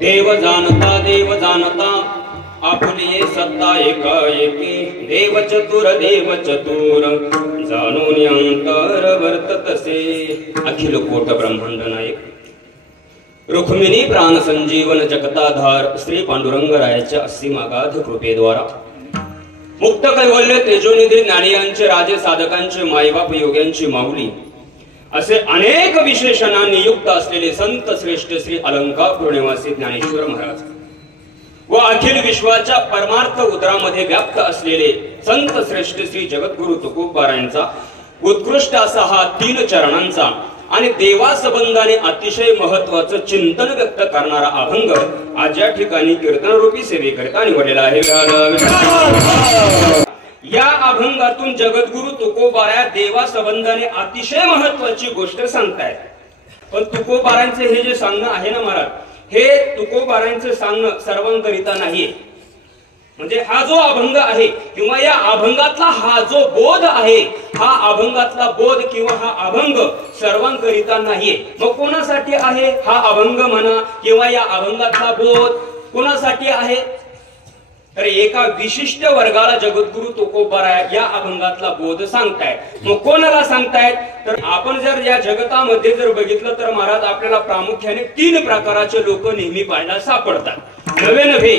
देव जाणता आपली सत्ता एकाएकी देव चतुर जाणून अंतर वर्ततसे। अखिल कोट ब्रह्मांड नायक रुक्मिणी प्राण संजीवन जगताधार श्री पांडुरंगरायाच्या असीम अगाध कृपेद्वारा मुक्त कैवल्य तेजोनिधी ज्ञानियांचे राजे साधकांचे मायबाप योग्यांची माऊली असे अनेक विशेषणांनी युक्त असलेले संत श्रेष्ठ श्री अलंकापूर निवासी ज्ञानेश्वर महाराज व अखिल विश्वाच्या परमार्थ उदरामध्ये व्याप्त असलेले संत श्रेष्ठ श्री जगद्गुरु तुकोबारायांचा उत्कृष्ट असा हा 3 चरणांचा आणि देवासंबंधाने अतिशय महत्वाचं चिंतन व्यक्त करणारा अभंग आज या ठिकाणी कीर्तन रूपी सेवेकरिता निवडलेला आहे। या अभंगातून जगद्गुरु तुकोबाराया देवासंबंधाने अतिशय महत्वाची गोष्ट सांगतायत। पण तुकोबारायांचे हे जे सांगणं आहे ना महाराज, हे तुकोबारायांचे सांगणं सर्वांकरिता नाहीये। म्हणजे हा जो अभंग आहे किंवा या अभंगातला हा जो बोध आहे, हा अभंगातला बोध किंवा हा अभंग सर्वांकरिता नाहीये। मग कोणासाठी आहे हा अभंग म्हणा किंवा या अभंगातला बोध कोणासाठी आहे? तर एका विशिष्ट वर्गाला जगद्गुरु तुकोबाराया या अभंगातला बोध सांगतायत। मग कोणाला सांगतायत? तर आपण जर या जगतामध्ये जर बघितलं तर महाराज आपल्याला प्रामुख्याने 3 प्रकारचे लोक नेहमी पाहायला सापडतात। नवे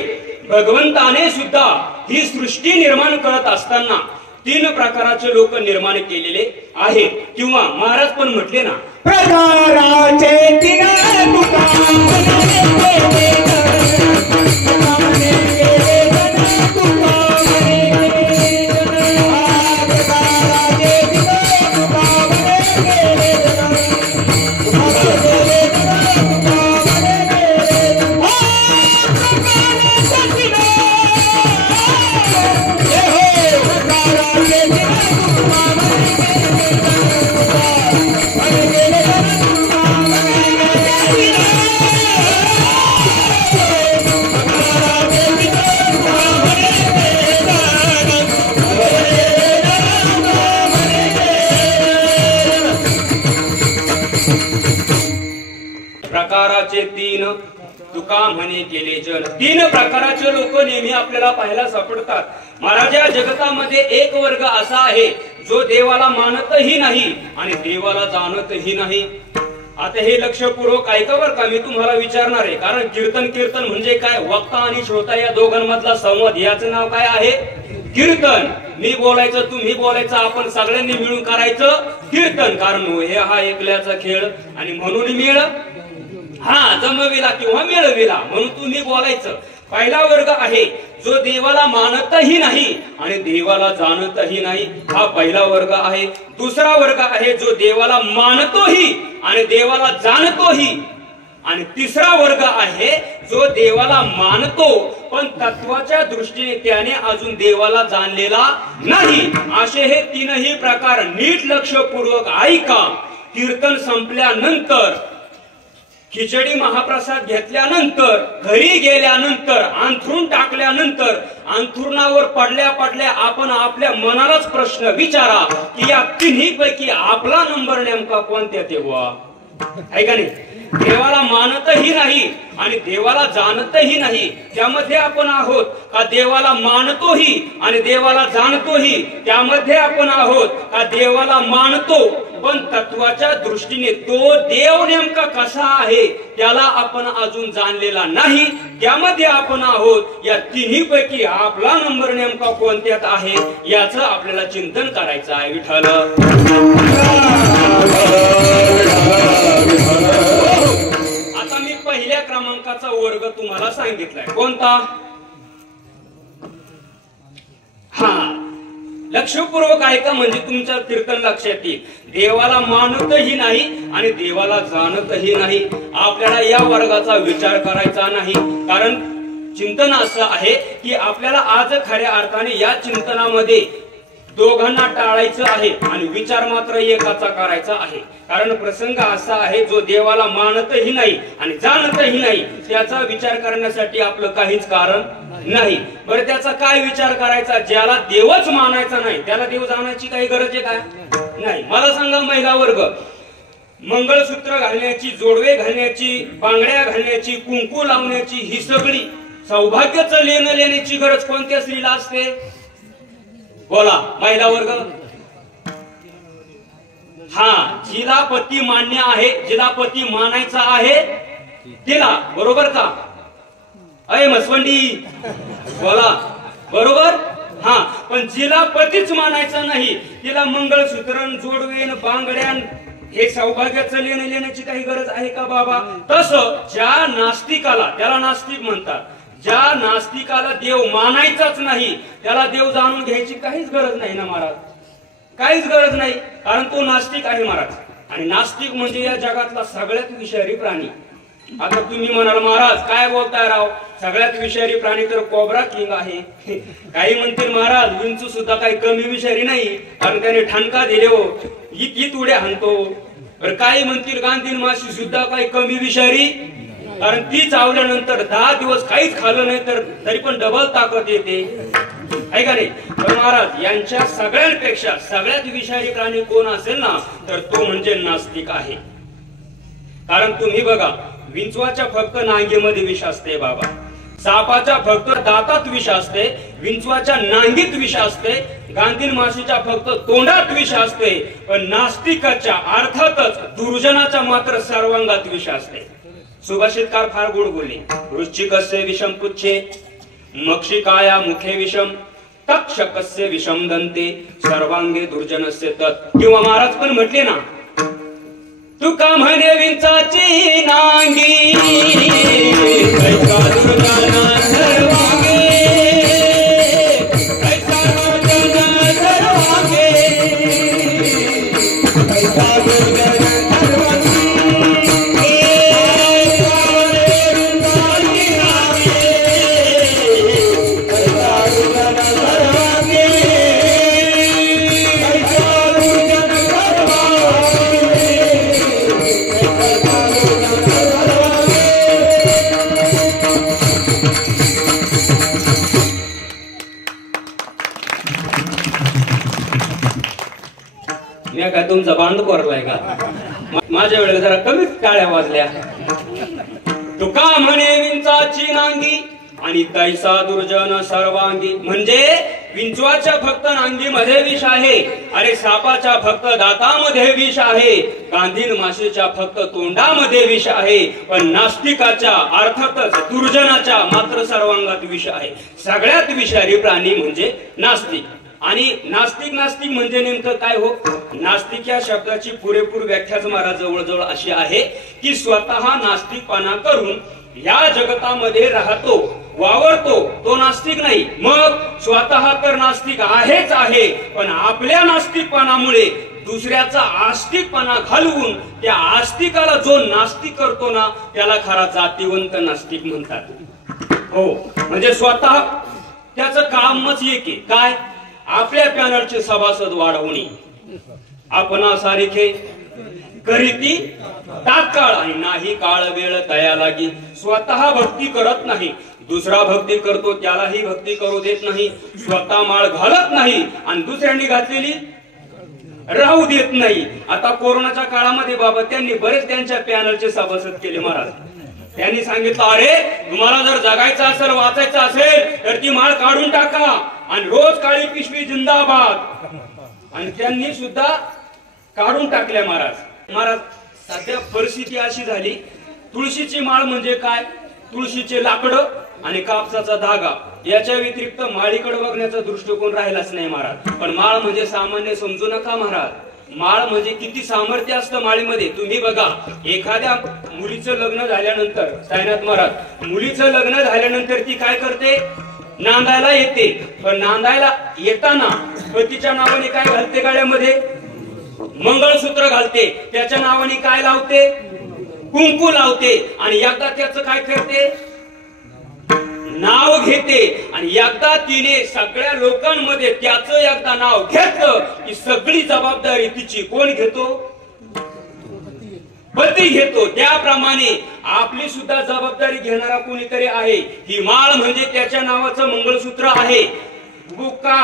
भगवंताने सुद्धा ही सृष्टी निर्माण करत असताना 3 प्रकारचे लोक निर्माण केलेले आहेत किंवा महाराज पण म्हटले ना प्रकाराचे 3 तुका म्हणे केले जन। 3 प्रकारचे लोक नेहमी आपल्याला पाहायला सापडतात। महाराज या जगतामध्ये एक वर्ग असा आहे जो देवाला मानतही नाही आणि देवाला जाणतही नाही। आता हे लक्षपूर्वक ऐका बरं का, मी तुम्हाला विचारणार आहे, कारण कीर्तन म्हणजे काय? वक्ता आणि श्रोता या दोघांमधला संवाद, याचं नाव काय आहे? कीर्तन। मी बोलायचं तुम्ही बोलायचं, आपण सगळ्यांनी मिळून करायचं कीर्तन। कारण हे हा एकल्याचा खेळ आणि म्हणून मेळ जमविला किंवा मिळविला म्हणून तुम्ही बोलायचं। पहिला वर्ग आहे जो देवाला मानतही नाही आणि देवाला जाणतही नाही, हा पहिला वर्ग आहे। दुसरा वर्ग आहे जो देवाला मानतोही आणि देवाला जाणतोही, आणि तिसरा वर्ग आहे जो देवाला मानतो पण तत्वाच्या दृष्टीने त्याने अजून देवाला जाणलेला नाही। असे हे 3ही प्रकार नीट लक्षपूर्वक ऐका। कीर्तन संपल्यानंतर, खिचडी महाप्रसाद घेतल्यानंतर, घरी गेल्यानंतर, अंथरूण टाकल्यानंतर, अंथरुणावर पडल्या आपण आपल्या मनालाच प्रश्न विचारा की या 3ही पैकी आपला नंबर नेमका कोणत्या तेव्हा आहे का नाही? देवाला मानतही नाही आणि देवाला जाणतही नाही, त्यामध्ये आपण आहोत का देवाला मानतोही आणि देवाला जाणतोही? त्यामध्ये आपण आहोत का देवाला मानतो पण तत्वाच्या दृष्टीने तो देव नेमका कसा आहे त्याला आपण अजून जाणलेला नाही, त्यामध्ये आपण आहोत। या 3ही पैकी आपला नंबर नेमका कोणत्यात आहे याचं आपल्याला चिंतन करायचं आहे। विठ्ठल आता मी पहिल्या क्रमांकाचा वर्ग तुम्हाला सांगितलाय, कोणता? लक्षपूर्वक ऐका म्हणजे तुमच्या कीर्तन लक्षात येईल। देवाला मानतही नाही आणि देवाला जाणतही नाही, आपल्याला या वर्गाचा विचार करायचा नाही। कारण चिंतन असं आहे की आपल्याला आज खऱ्या अर्थाने या चिंतनामध्ये दोघांना टाळायचं आहे आणि विचार मात्र एकाचा करायचा आहे। कारण प्रसंग असा आहे जो देवाला मानतही नाही आणि जाणतही नाही, त्याचा विचार करण्यासाठी आपलं काहीच कारण नाही। बरं त्याचा काय विचार करायचा? ज्याला देवच मानायचा नाही त्याला देव जाण्याची काही गरज आहे काय? नाही। मला सांगा महिला वर्ग, मंगळसूत्र घालण्याची, जोडवे घालण्याची, बांगड्या घालण्याची, कुंकू लावण्याची, ही सगळी सौभाग्याचं लेणं लेण्याची गरज कोणत्या स्त्रीला असते? बोला महिला वर्ग. हा, जिला पती मान्य आहे, जिला पती मानायचा आहे तिला, बरोबर का? अय मसवंडी बोला, बरोबर. हा, पण जिला पतीच मानायचा नाही तिला मंगळसूत्रन, जोडवेन, बांगड्यान हे सौभाग्याचं लेणं लेण्याची काही गरज आहे का बाबा? तसं ज्या नास्तिकाला, त्याला नास्तिक म्हणतात, ज्या नास्तिकाला देव मानायचाच नाही त्याला देव जाणून घ्यायची काहीच गरज नाही ना महाराज, काहीच गरज नाही, कारण तो नास्तिक आहे महाराज. आणि नास्तिक म्हणजे या जगातला सगळ्यात विषारी प्राणी. आता तुम्ही म्हणाल महाराज काय बोलताय राव, सगळ्यात विषारी प्राणी तर कोब्रा किंग आहे. काही म्हणतील महाराज विंचू सुद्धा काही कमी विषारी नाही, कारण त्याने ठणका दिले हो, इत उड्या हाणतो. काही म्हणतील गांधीन माशी सुद्धा काही कमी विषारी, कारण ती चावल्यानंतर 10 दिवस काहीच खाल्लं नाही तर तरी पण डबल ताकद येते, आहे का नाही? तर महाराज यांच्या सगळ्यांपेक्षा सगळ्यात विषारी प्राणी कोण असेल ना तर तो म्हणजे नास्तिक आहे. कारण तुम्ही बघा, विंचवाच्या फक्त नांगीमध्ये विष असते बाबा, सापाच्या फक्त दातात विष असते, विंचवाच्या नांगीत विष असते, गांधीन माशीच्या फक्त तोंडात विष असते, पण नास्तिकाच्या अर्थातच दुर्जनाच्या मात्र सर्वांगात विष असते. सुभाषितकार फार गोड बोलले, वृश्चिकस्य विषम पुच्छे, मक्षिकाया मुखे विषम, तक्षकस्य विषम दंते, सर्वांगे दुर्जनस्य तत्. किंवा महाराज पण म्हटले ना, तुका म्हणे विंचाची नांगी, कैसा दुर्जना सर्वांगे, कैसा दुर्जना सर्वांगे, कैसा दुर्जना काय तुमचा बांध कोरलाय का? माझ्या वेळेला जरा कमीच टाळ्या वाजल्या. तुका म्हणे विंचाची नांगी आणि तैसा दुर्जन सर्वांगी, म्हणजे विंचवाच्या फक्त नांगीमध्ये विष आहे, अरे सापाच्या फक्त दातामध्ये विष आहे, गांधीन माशीच्या फक्त तोंडामध्ये विष आहे, पण नास्तिकाच्या अर्थातच दुर्जनाच्या मात्र सर्वांगात विष आहे. सगळ्यात विषारी प्राणी म्हणजे नास्तिक. आणि नास्तिक नास्तिक म्हणजे नेमकं काय हो? नास्तिक या शब्दाची पुरेपूर व्याख्याच महाराज जवळजवळ अशी आहे की स्वतः नास्तिकपणा करून या जगतामध्ये राहतो, वावरतो, तो नास्तिक नाही. मग स्वतः तर नास्तिक आहेच आहे, पण आपल्या नास्तिकपणामुळे दुसऱ्याचा आस्तिकपणा घालवून त्या आस्तिकाला जो नास्तिक करतो ना त्याला खरा जातीवंत नास्तिक म्हणतात. हो, म्हणजे स्वतः त्याचं कामच एक आहे, काय? आपल्या पॅनलचे सभासद वाढवणे, आपणा सारखे करीती तात्काळ आणि नाही काळ वेळ तया लागी. स्वतः भक्ती करत नाही, दुसरा भक्ती करतो त्यालाही भक्ती करू देत नाही, स्वतः माळ घालत नाही आणि दुसऱ्यांनी घातलेली राहू देत नाही. आता कोरोनाच्या काळामध्ये बाबा त्यांनी बरेच त्यांच्या पॅनलचे सभासद केले महाराज. त्यांनी सांगितलं, अरे तुम्हाला जर जगायचं असेल, वाचायचं असेल तर ती माळ काढून टाका आणि रोज काळी पिशवी जिंदाबाद. आणि त्यांनी सुद्धा काढून टाकल्या महाराज. महाराज सध्या परिस्थिती अशी झाली, तुळशीची माळ म्हणजे काय? तुळशीचे लाकडं आणि कापसाचा धागा, याच्या व्यतिरिक्त माळीकडे बघण्याचा दृष्टिकोन राहिलाच नाही महाराज. पण माळ म्हणजे सामान्य समजू नका महाराज. माळ म्हणजे किती सामर्थ्य असतं माळीमध्ये. तुम्ही बघा, एखाद्या मुलीचं लग्न झाल्यानंतर, साईनाथ महाराज, मुलीचं लग्न झाल्यानंतर ती काय करते? नांदायला येते. पण नांदायला येताना पतीच्या नावाने काय घालते? गळ्यामध्ये मंगळसूत्र घालते. त्याच्या नावाने काय लावते? कुंकू लावते. आणि एकदा त्याचं काय करते? नाव घेते. आणि एकदा तिने सगळ्या लोकांमध्ये त्याचं एकदा नाव घेतलं की सगळी जबाबदारी तिची कोण घेतो? पती घेतो. त्याप्रमाणे आपली सुद्धा जबाबदारी घेणारा कोणीतरी आहे. ही माळ म्हणजे त्याच्या नावाचं मंगळसूत्र आहे. बुक्का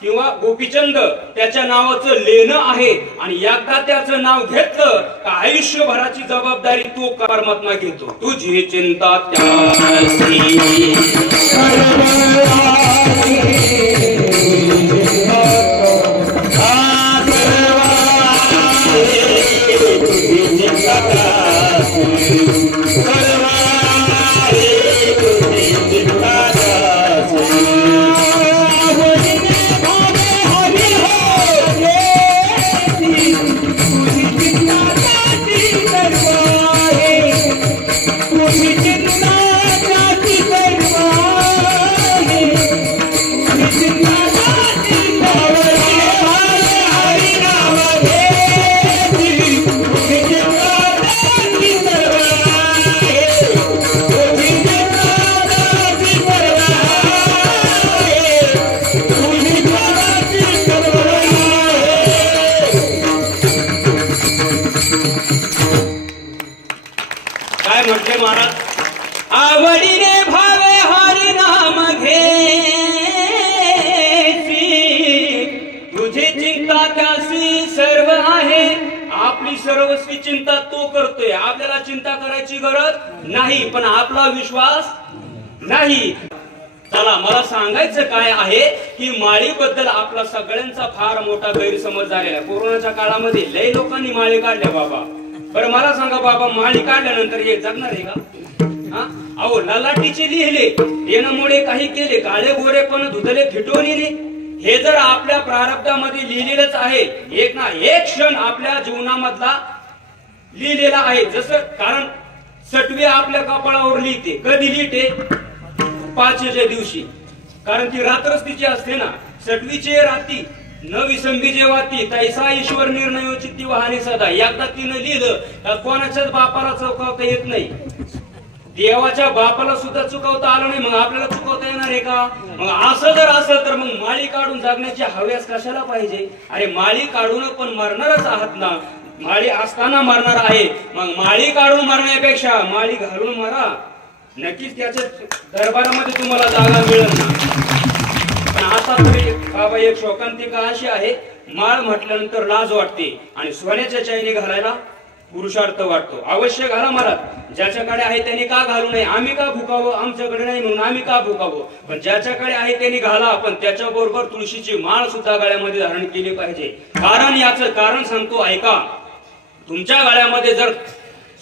किंवा गोपीचंद त्याच्या नावाचं लेणं आहे आणि एकदा त्याचं नाव घेतलं का आयुष्यभराची जबाबदारी तो परमात्मा घेतो. तुझी चिंता त्याची आवडीने भावे हरी नाम घे तुझी चिंता त्यासी सर्व आहे. आपली सर्वस्वी चिंता तो करतोय. आपल्याला चिंता करायची गरज नाही पण आपला विश्वास नाही. चला मला सांगायचं काय आहे की माळीबद्दल आपला सगळ्यांचा फार मोठा गैरसमज झालेला आहे. कोरोनाच्या काळामध्ये लय लोकांनी माळी काढल्या बाबा. बरं मला सांगा बाबा माळी काढल्यानंतर हे जगणार आहे का? अहो ललाटीचे लिहिले येणमुळे काही केले काळे गोरे पण धुतले फिटवलेले हे जर आपल्या प्रारब्धामध्ये लिहिलेलंच आहे. एक ना एक क्षण आपल्या जीवनामधला लिहिलेला आहे. जसं कारण सटवे आपल्या कपाळावर लिहिते. कधी लिहिते? पाचच्या दिवशी. कारण ती रात्रच तिची असते ना. सटवीचे राती न विसंबी जेवाती तैसा ईश्वर निर्णय चित्ती वाहने सदा. एकदा तिनं लिहिलं तर कोणाच्याच बापाला चुकवता येत नाही. देवाच्या बापाला सुद्धा चुकवता आलं नाही मग आपल्याला चुकवता येणार आहे का? मग असं जर असेल तर मग माळी काढून जगण्याची हव्यास कशाला पाहिजे? अरे माळी काढून पण मरणारच आहात ना. माळी असताना मरणार आहे. मग माळी काढून मरण्यापेक्षा माळी घालून मरा. नक्कीच त्याच्या दरबारामध्ये तुम्हाला जागा मिळेल ना. पण आता तरी बाबा एक शोकांतिका अशी आहे माळ म्हटल्यानंतर लाज वाटते आणि सोन्याच्या चैनी घालायला पुरुषार्थ वाटतो. अवश्य घाला महाराज. ज्याच्याकडे आहे त्यांनी का घालू नये? आम्ही का भुकावं? आमच्याकडे नाही म्हणून आम्ही का भुकावं? पण ज्याच्याकडे आहे त्यांनी घाला. पण त्याच्याबरोबर तुळशीची माळ सुद्धा गळ्यामध्ये धारण केली पाहिजे. कारण याचं कारण सांगतो ऐका. तुमच्या गळ्यामध्ये जर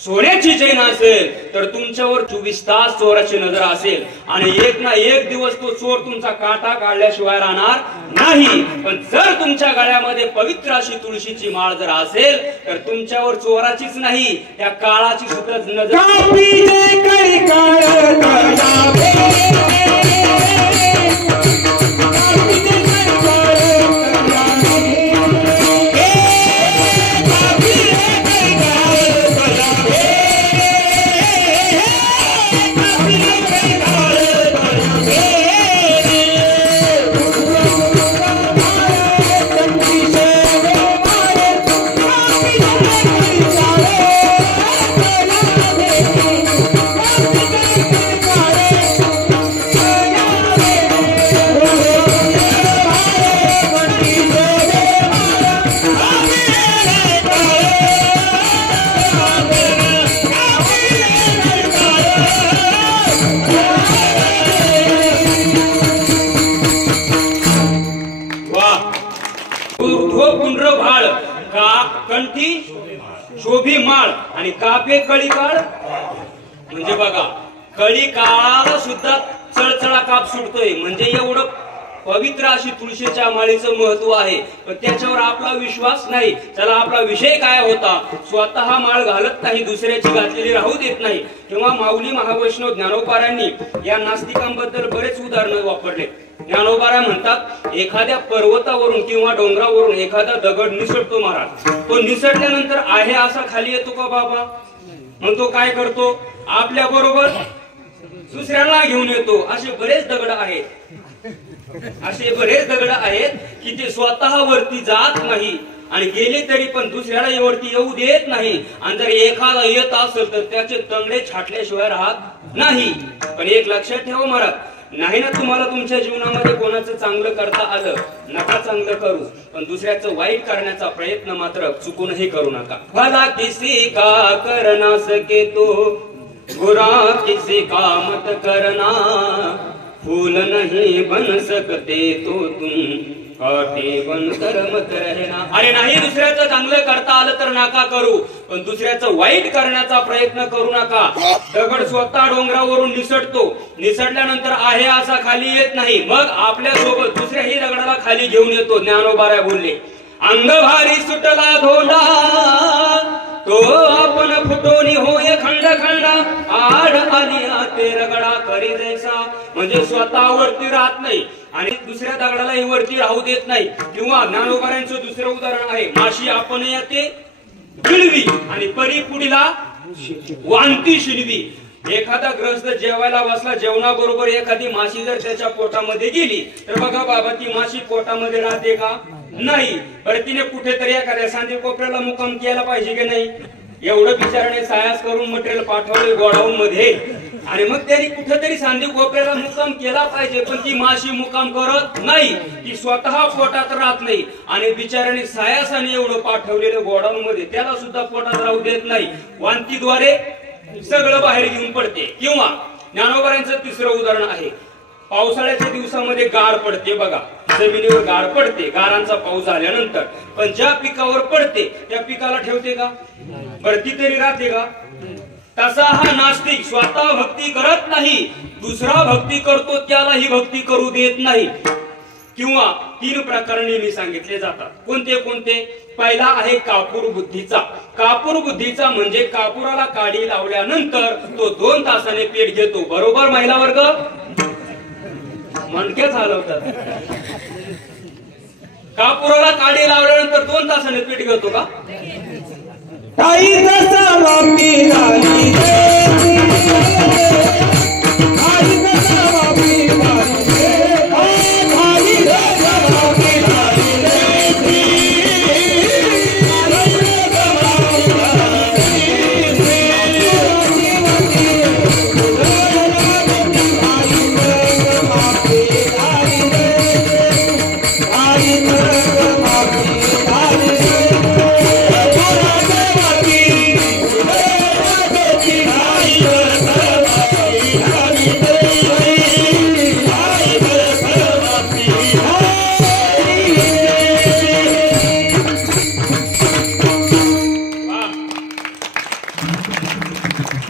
सोन्याची चैन असेल तर तुमच्यावर 24 तास चोराची नजर असेल आणि एक ना एक दिवस तो चोर तुमचा काटा काढल्याशिवाय राहणार नाही. पण जर तुमच्या गळ्यामध्ये पवित्र अशी तुळशीची माळ जर असेल तर तुमच्यावर चोराचीच नाही त्या काळाची सुद्धा नजर कंठी शोभी माळ आणि कापे कळी काळ. म्हणजे बघा कळी काळाला सुद्धा चळचळा काप सुटतोय. म्हणजे एवढं पवित्र अशी तुळशीच्या माळीचं महत्व आहे. पण त्याच्यावर आपला विश्वास नाही. चला आपला विषय काय होता? स्वतः माळ घालत नाही दुसऱ्याची घातलेली राहू देत नाही. तेव्हा माऊली महावैष्णव ज्ञानोबारांनी या नास्तिकांबद्दल बरेच उदाहरण वापरले. ज्ञानोबारा म्हणतात एखाद्या पर्वतावरून किंवा डोंगरावरून एखादा दगड निसटतो महाराज. तो निसटल्यानंतर आहे असा खाली येतो का बाबा? मग तो काय करतो? आपल्या बरोबर दुसऱ्याला घेऊन येतो. असे बरेच दगड आहेत. असे बरेच दगड आहेत की ते स्वतः वरती जात नाही आणि गेले तरी पण दुसऱ्याला वरती येऊ देत नाही. आणि जर एखादा येत असेल तर त्याचे तंगडे छाटल्याशिवाय राहत नाही. पण एक लक्षात ठेवा महाराज नाही ना तुम्हाला तुमच्या जीवनामध्ये कोणाचं चांगलं करता आलं, नका चांगलं करू, पण दुसऱ्याचं वाईट करण्याचा प्रयत्न मात्र चुकूनही करू नका. भला किसी का कर ना सके तो बुरा किसी का मत करना, फूल नहीं बन सकते तो तुम काटे बनकर मत रहना. अरे नाही दुसऱ्याचं चांगलं करता आलं तर नका करू, पण दुसऱ्याचं वाईट करण्याचा प्रयत्न करू नका. दगड स्वतः डोंगरावरून निसटतो, निसटल्यानंतर आहे असा खाली येत नाही, मग आपल्या सोबत दुसऱ्याही दगडाला खाली घेऊन येतो. ज्ञानोबाराय बोलले, अंग भारी सुटला धोंडा तो आपण फुटोनी होय खंड खंडा, आड आली आते रगडा करी जैसा. म्हणजे स्वतःवरती राहत नाही आणि दुसऱ्या दगडालाही वरती राहू देत नाही. किंवा ज्ञानोबारांचं दुसरं उदाहरण आहे, माशी आपण येते गिळवी आणि परी पुढीला वांती शिणवी. एखादा ग्रस्त जेवायला बसला, जेवणाबरोबर एखादी माशी जर त्याच्या पोटामध्ये गेली तर बघा बाबा ती माशी पोटामध्ये राहते का? नाही. बरं तिने कुठेतरी एखाद्या सांधी कोपऱ्याला मुक्काम केला पाहिजे की नाही? एवढं बिचाराने सायास करून मटेरियल पाठवले गोडाऊन मध्ये आणि मग त्यांनी कुठेतरी सांधी कोपऱ्याला मुक्काम केला पाहिजे, पण ती माशी मुक्काम करत नाही, ती स्वतः पोटात राहत नाही आणि बिचाराने सायासाने एवढं पाठवलेलं गोडाऊन मध्ये त्याला सुद्धा पोटात राहू देत नाही, वांतीद्वारे सगळं बाहेर घेऊन पडते. किंवा ज्ञानोबारांचं तिसरं उदाहरण आहे, पावसाळ्याच्या दिवसामध्ये गार पडते बघा, जमिनीवर गार पडते, गारांचा पाऊस झाल्यानंतर, पण ज्या पिकावर पडते त्या पिकाला ठेवते का? बरं ती तरी राहते का? तसा हा नास्तिक स्वतः भक्ती करत नाही, दुसरा भक्ती करतो त्यालाही भक्ती करू देत नाही. किंवा 3 प्रकार नेहमी सांगितले जातात. कोणते कोणते? पहिला आहे कापूर बुद्धीचा. कापूर बुद्धीचा म्हणजे कापुराला काडी लावल्यानंतर तो 2 तासाने पेट घेतो. बरोबर महिला वर्ग? मणक्याच हलवतात. कापुराला काडी लावल्यानंतर 2 तासाने पेट घेतो का? ताई जसा वापी झाली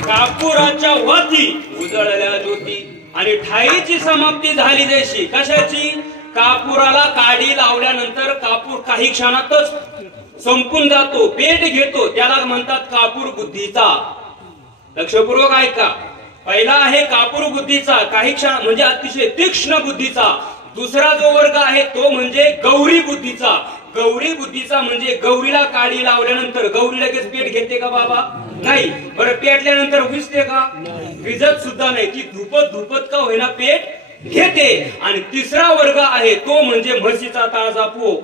कापुराच्या वाती उजळल्या ज्योती आणि ठाईची समाप्ती झाली जशी. कशाची? कापुराला काडी लावल्यानंतर कापूर काही क्षणातच संपून जातो, पेट घेतो, त्याला म्हणतात कापूर बुद्धीचा. लक्षपूर्वक ऐका. पहिला आहे कापूर बुद्धीचा, काही क्षण म्हणजे अतिशय तीक्ष्ण बुद्धीचा. दुसरा जो वर्ग आहे तो म्हणजे गौरी बुद्धीचा. गौरी बुद्धीचा म्हणजे गौरीला काडी लावल्यानंतर गौरी लगेच पेट घेते का बाबा? नाही. बरं पेटल्यानंतर विजते का? विजत सुद्धा नाही, ती धुपत धुपत का होईना पेट घेते. आणि तिसरा वर्ग आहे तो म्हणजे म्हशीचा ताजा पो.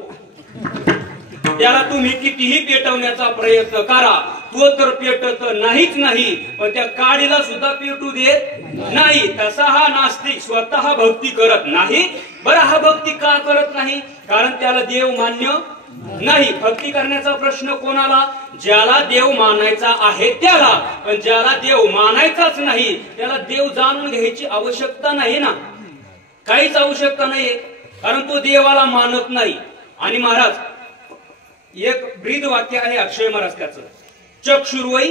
त्याला तुम्ही कितीही पेटवण्याचा प्रयत्न करा, तो तर पेटत नाहीच नाही, पण त्या काडीला सुद्धा पेटू देत नाही. तसा हा नास्तिक स्वतः भक्ती करत नाही. बरं हा भक्ती का करत नाही? कारण त्याला देव मान्य नाही. भक्ती करण्याचा प्रश्न कोणाला? ज्याला देव मानायचा आहे त्याला. पण ज्याला देव मानायचाच नाही त्याला देव जाणून घ्यायची आवश्यकता नाही ना, काहीच आवश्यकता नाहीये, कारण तो देवाला मानत नाही. आणि महाराज एक ब्रीद वाक्य आहे अक्षय महाराज त्याचं, चक्षुर्वै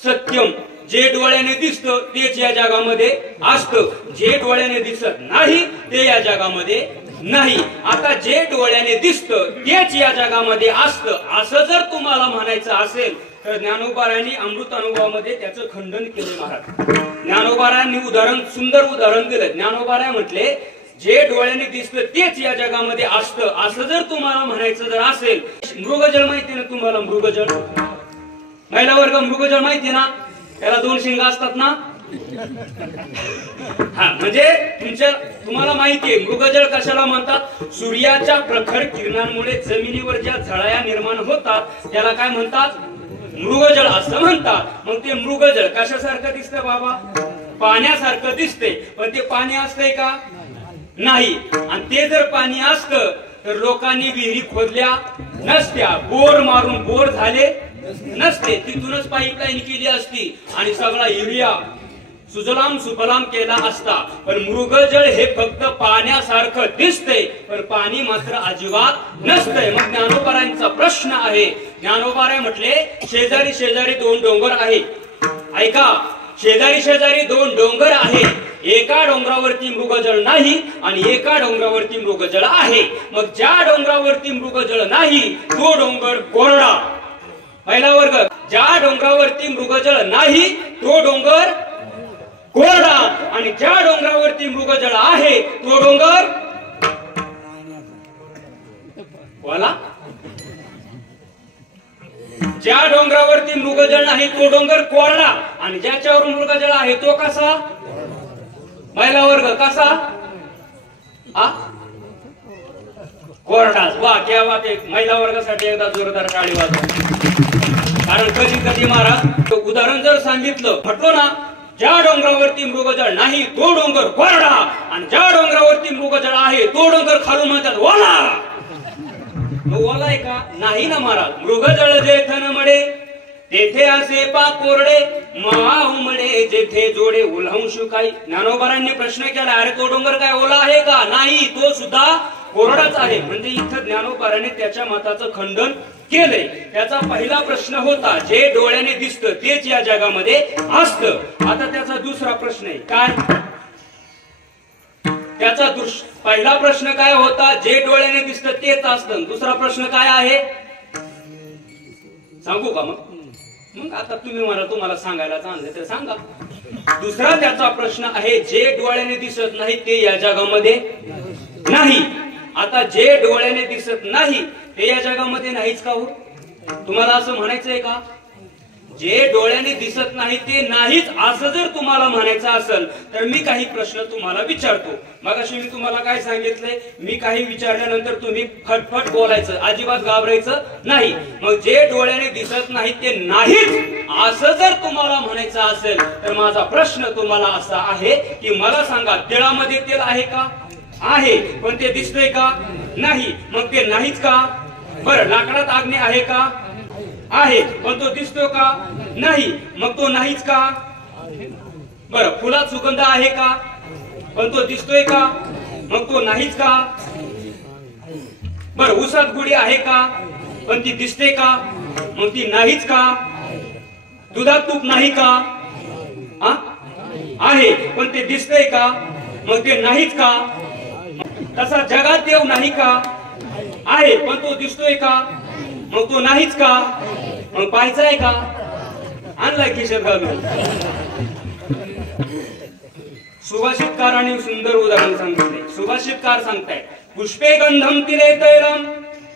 सत्यम. जे डोळ्याने दिसतं तेच या जगामध्ये असतं, जे डोळ्याने दिसत नाही ते या जगामध्ये नाही. आता जे डोळ्याने दिसतं तेच या जगामध्ये असतं असं जर तुम्हाला म्हणायचं असेल तर ज्ञानोबारायांनी अमृत अनुभवामध्ये त्याचं खंडन केले महाराज. ज्ञानोबारायांनी सुंदर उदाहरण दिलं. ज्ञानोबाराय म्हटले जे डोळ्याने दिसतं तेच या जगामध्ये असतं असं जर तुम्हाला म्हणायचं जर असेल. मृगजळ माहिती ना तुम्हाला? मृगजळ महिला वर्ग, मृगजळ माहिती ना? त्याला 2 शिंग असतात ना. हा म्हणजे तुम्हाला माहितीये मृगजळ कशाला म्हणतात? सूर्याच्या प्रखर किरणांमुळे जमिनीवर ज्या झळाया निर्माण होतात त्याला काय म्हणतात? मृगजळ असं म्हणतात. मग ते मृगजळ कशासारखं दिसतं बाबा? पाण्यासारखं दिसते, पण ते पाणी असतंय का? नाही. आणि ते जर पाणी असतं तर लोकांनी विहिरी खोदल्या नसत्या, बोर मारून बोर झाले नसते, तिथूनच पाईपलाईन केली असती आणि सगळा युरिया सुजलाम सुफलाम केला असता. पण मृगजळ हे फक्त पाण्यासारखं दिसतंय, पण पाणी मात्र अजिबात नसतंय. मग ज्ञानोबारांचा प्रश्न आहे. ज्ञानोबाराय म्हटले शेजारी शेजारी दोन डोंगर आहे. ऐका, शेजारी शेजारी दोन डोंगर आहे. एका डोंगरावरती मृगजळ नाही आणि एका डोंगरावरती मृगजळ आहे. मग ज्या डोंगरावरती मृगजळ नाही तो डोंगर कोरडा. पहिला वर्ग, ज्या डोंगरावरती मृगजळ नाही तो डोंगर कोरडा आणि ज्या डोंगरावरती मृगजळ आहे तो डोंगर बोला. ज्या डोंगरावरती मृगजळ नाही तो डोंगर कोरडा आणि ज्याच्यावर मृगजळ आहे तो कसा? पहिला वर्ग कसा? कोरडाच. वा, क्या बात आहे. महिला वर्गासाठी एकदा जोरदार टाळी वाजवा. कारण कधी कधी महाराज उदाहरण जर सांगितलं, म्हटलो ना, ज्या डोंगरावरती मृगजळ नाही तो डोंगर कोरडा आणि ज्या डोंगरावरती मृगजळ आहे तो डोंगर खालून म्हणतात ओला. ओला आहे का? नाही ना महाराज. मृगजळ जेथन मडे तेथे असे पा कोरडे, उमडे जेथे जोडे उल्हंशु काही. ज्ञानोबारांनी प्रश्न केला, अरे तो डोंगर काय ओला आहे का? नाही, तो सुद्धा कोरडाच आहे. म्हणजे इथं ज्ञानोबारांनी त्याच्या मताचं खंडन केलंय. त्याचा पहिला प्रश्न होता जे डोळ्याने दिसतं तेच या जगामध्ये असतं. आता त्याचा दुसरा प्रश्न आहे काय? त्याचा पहिला प्रश्न काय होता? जे डोळ्याने दिसतं तेच असतं. दुसरा प्रश्न काय आहे सांगू का? मग आता तुम्ही मला तुम्हाला सांगायला सांगितलं तर सांगा. दुसरा त्याचा प्रश्न आहे जे डोळ्याने दिसत नाही ते या जगामध्ये नाही. आता जे डोळ्याने दिसत नाही ते या जगामध्ये नाहीच का हो? तुम्हाला असं म्हणायचंय का? जे डोळ्याने दिसत नाही ते नाहीच असं जर तुम्हाला म्हणायचं असेल तर मी काही प्रश्न तुम्हाला विचारतो. मगाशी मी तुम्हाला काय सांगितलंय? मी काही विचारल्यानंतर तुम्ही फटफट बोलायचं, अजिबात घाबरायचं नाही. मग जे डोळ्याने दिसत नाही ते नाहीच असं जर तुम्हाला म्हणायचं असेल तर माझा प्रश्न तुम्हाला असा आहे की मला सांगा, तिळामध्ये तेल आहे का? आहे, पण ते दिसतंय का? नाही. मग ते नाहीच का? बरं, लाकडात अग्नी आहे का? आहे, पण तो दिसतो का? नाही. मग तो नाहीच का? बरं, फुलात सुगंध आहे का? पण तो दिसतोय का? मग तो नाहीच का? बरं, ऊसात गुढी आहे का? पण ती दिसते का? मग ती नाहीच का? दुधात तूप नाही का? आहे, पण ते दिसतंय का? मग ते नाहीच का? तसा जगात देव नाही का? आहे, पण तो दिसतोय का? मग तो नाहीच का? मग पाहायचा आहे का? आणलाय खिशात घालून. सुभाषितकारांनी सुंदर उदाहरण सांगितले. सुभाषितकार सांगताय, पुष्पे गंधम तिले तैलम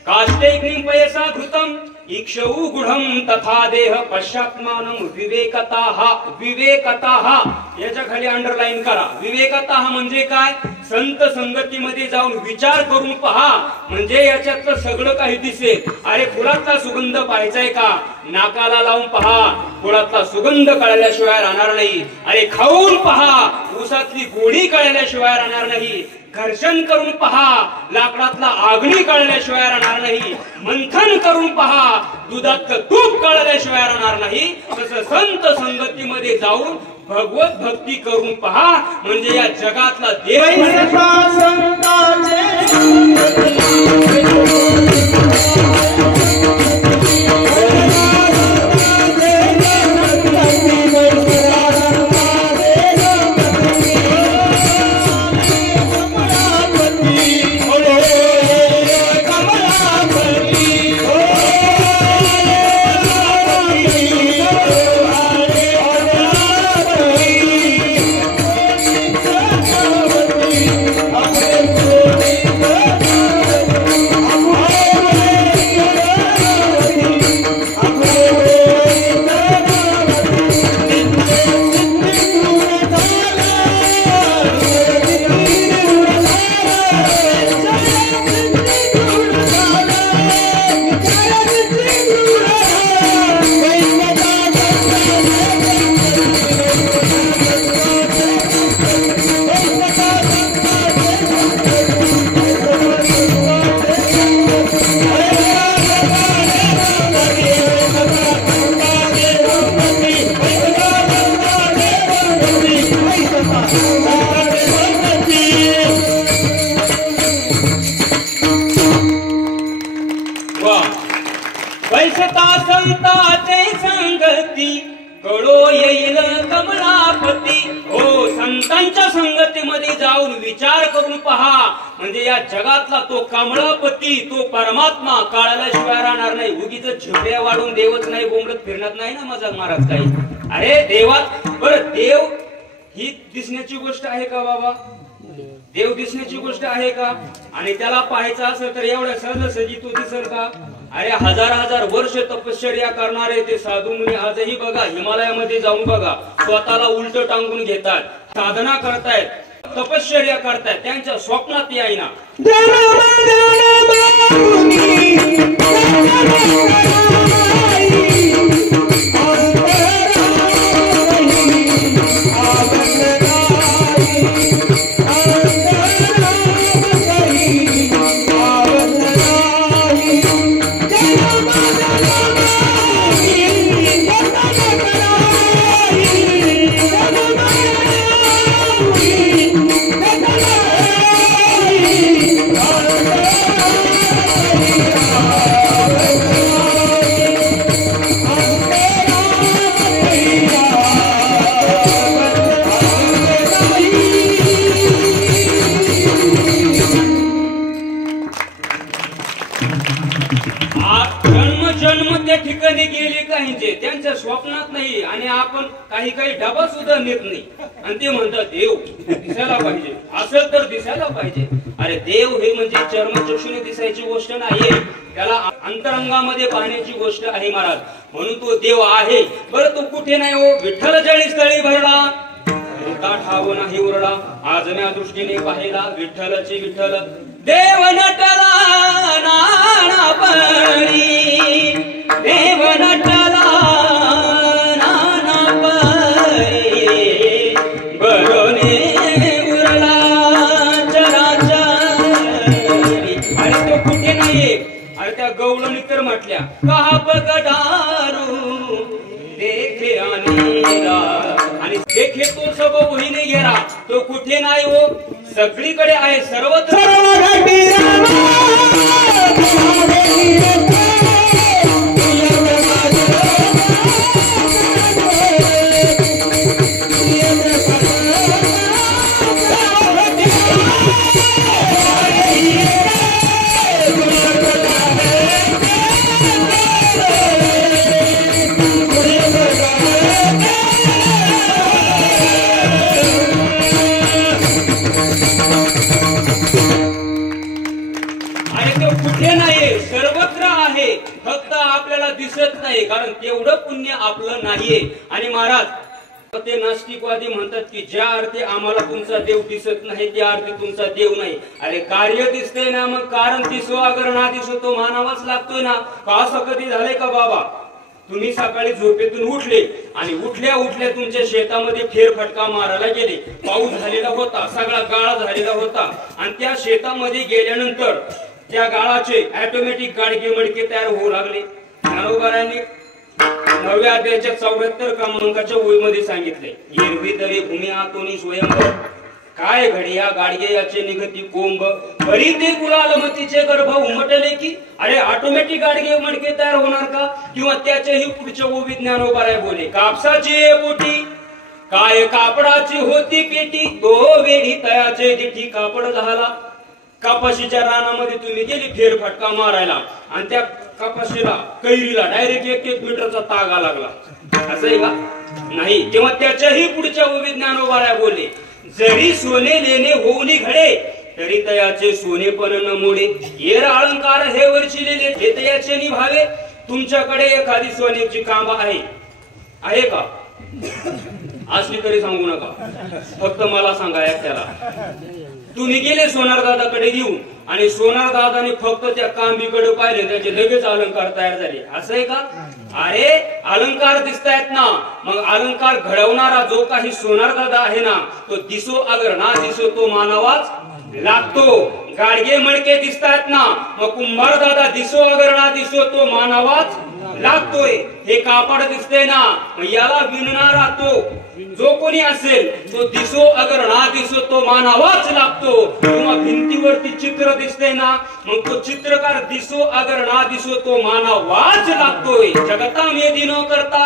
काष्टे पयसा घृतम इक्षऊ गुढम तथा देह पश्चात्मानम विवेकताहा. विवेकताहा याच्या खाली अंडरलाईन करा. विवेकताहा म्हणजे काय? संत संगतीमध्ये जाऊन विचार करून पहा, म्हणजे याच्यातलं सगळं काही दिसेल. अरे, फुलातला सुगंध पाहायचाय का? नाकाला लावून पहा, फुलातला सुगंध कळल्याशिवाय राहणार नाही. अरे, खाऊन पहा, ऊसातली गोडी कळल्याशिवाय राहणार नाही. घर्षण करून पहा, लाकडातला आगणी कळल्याशिवाय राहणार नाही. मंथन करून पहा, दुधातलं तूप कळल्याशिवाय राहणार नाही. तसं संत संगतीमध्ये जाऊन भगवत भक्ती करून पहा, म्हणजे या जगातला देव संतांच्या संगतीमध्ये जाऊन विचार करून पहा, म्हणजे या जगातला तो कमळापती, तो परमात्मा काळाल्याशिवाय राहणार नाही. उगीच झेपड्या वाढून देवच नाही बोंबलत फिरणार नाही ना मजा महाराज काही. अरे देवात बरं देव ही दिसण्याची गोष्ट आहे का बाबा? देव दिसण्याची गोष्ट आहे का? आणि त्याला पाहायचं असेल तर एवढ्या सहजासहजी तो दिसेल का? अरे हजार हजार वर्ष तपश्चर्या करणारे ते साधू मुनी आजही बघा हिमालयामध्ये जाऊन बघा, स्वतःला उलट टांगून घेतात, साधना करतायत, तपश्चर्या करतायत, त्यांच्या स्वप्नात येईना. जन्म त्या ठिकाणी गेले काहींचे त्यांच्या स्वप्नात नाही, आणि आपण काही काही डबा सुद्धा नेत नाही, आणि ते म्हणतात देव दिसायला पाहिजे, असं तर दिसायला पाहिजे. अरे देव हे म्हणजे चर्मचक्षुने दिसायची गोष्ट नाही, त्याला अंतरंगामध्ये पाहण्याची गोष्ट आहे महाराज. म्हणून तो देव आहे. बरं तो कुठे नाही हो? विठ्ठल 40 तळी भरला ठाव नाही उरला. आज म्या दृष्टीने पाहिला विठ्ठलची विठ्ठल देव नटला नाना परी, देव नटला नाना परी, बरोने उरला चराचरी. अरे तो कुठे नाहीये? अरे त्या गवळणी तर म्हटल्या का पगडारू देखे अनेरा, आणि देखे तो सब वहीने घेरा. तो कुठे नाही हो? सगळीकडे आहे, सर्वत्र. सर्वत्र आहे, फक्त आपल्याला दिसत नाही, कारण तेवढं पुण्य आपलं नाहीये. आणि महाराज ते नास्तिकवादी म्हणतात की ज्या अर्थी आम्हाला तुमचा देव दिसत नाही त्या अर्थी तुमचा देव नाही. अरे कार्य दिसतंय ना, मग कारण दिसो अगर ना दिसो तो मानावाच लागतोय ना. का असं कधी झालंय का बाबा? तुम्ही सकाळी झोपेतून उठले आणि उठल्या उठल्या तुमच्या शेतामध्ये फेरफटका मारायला गेले, पाऊस झालेला होता, सगळा गाळा झालेला होता, आणि त्या शेतामध्ये गेल्यानंतर त्या गाळाचे ऑटोमॅटिक गाडगे मडके तयार होऊ लागले. ज्ञानोबारांनी 9व्या अध्यायाच्या 74 क्रमांकाच्या ओळीमध्ये सांगितले, एरवी तरी भूमी आतोनी स्वयंभर, काय घडिया गाडगे याचे निगती कोंब, बरी ते कुलालमतीचे गर्भ उमटले की. अरे ऑटोमॅटिक गाडगे मडके तयार होणार का? किंवा त्याच्याही पुढच्या ओवी ज्ञानोबाराय बोले, कापसाची पोटी काय कापडाची होती पेटी, तो वेळी तयाचे दिठी कापड झाला. कापाशीच्या रानामध्ये तुम्ही गेली फेरफटका मारायला, आणि त्या कापाशीला कैरीला डायरेक्ट 1-1 मीटरचा तागा लागला, असं आहे का? नाही. तेव्हा त्याच्याही पुढच्या ओवी ज्ञानोबाराय बोलले, जरी सोने लेणे होऊनी घडे तरी तयाचे सोने पण न मोडे, येर अलंकार हे वरचिलेले हे तयाचे निभावे. तुमच्याकडे एखादी सोन्याची कांबा आहे का? असली तरी सांगू नका, फक्त मला सांगा एकट्याला. तुम्ही गेले सोनार दादाकडे घेऊन, आणि सोनार दादाने फक्त त्या कांबीकडे पाहिले, त्याचे लगेच अलंकार तयार झाले, असं आहे का? अरे अलंकार दिसतायत ना, मग अलंकार घडवणारा जो काही सोनार दादा आहे ना, तो दिसो अगर ना दिसो तो मानावाच लागतो. गाडगे मडके दिसतायत ना, मग कुंभार दादा दिसो अगर ना दिसो तो मानावाच लागतोय. हे कापड दिसते ना, याला विणणारा तो जो कोणी असेल तो दिसो अगर ना दिसो तो मानावाच लागतो. किंवा भिंतीवरती चित्र दिसते ना, मग तो चित्रकार दिसो अगर ना दिसो तो मानावाच लागतोय. जगता मेदी न करता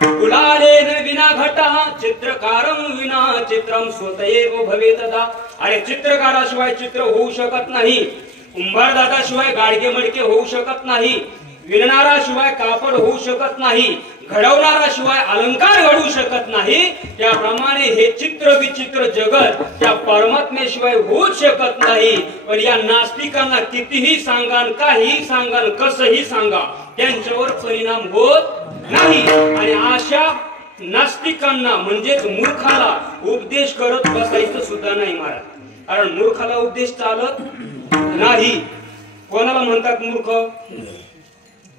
कुलालेन विना घटः चित्रकारं विना चित्रं स्वतएव भवेतदा. अरे चित्रकाराशिवाय चित्र होऊ शकत नाही, कुंभारदादाशिवाय गाडगे मडके होऊ शकत नाही, विणणाराशिवाय कापड होऊ शकत नाही, घडवणाराशिवाय अलंकार घडवू शकत नाही. त्याप्रमाणे हे चित्र विचित्र जगत त्या परमात्म्याशिवाय होऊच शकत नाही. पण या नास्तिकांना कितीही सांगा, काहीही सांगा, कसंही सांगा, त्यांच्यावर परिणाम होत नाही. आणि अशा नास्तिकांना म्हणजेच मूर्खाला उपदेश करत बसायचं सुद्धा नाही महाराज. कारण मूर्खाला उपदेश चालत नाही. कोणाला म्हणतात मूर्ख?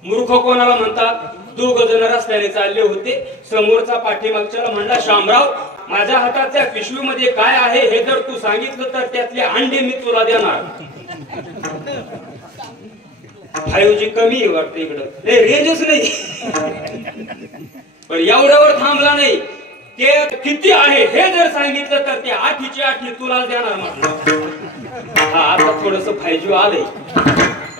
मूर्ख कोणाला म्हणतात? दोघ जण रस्त्याने चालले होते, समोरचा पाठीमागच्याला म्हणला, शामराव माझ्या हाताच्या पिशवीमध्ये काय आहे हे जर तू सांगितलं तर त्यातले अंडे मी तुला देणार. 5G कमी वाटतं इकडं, रेंजच नाही. पण एवढ्यावर थांबला नाही. ते किती आहे हे जर सांगितलं तर ते 8ची 8 तुला देणार म्हटलं. हा आता थोडस 5G आलंय.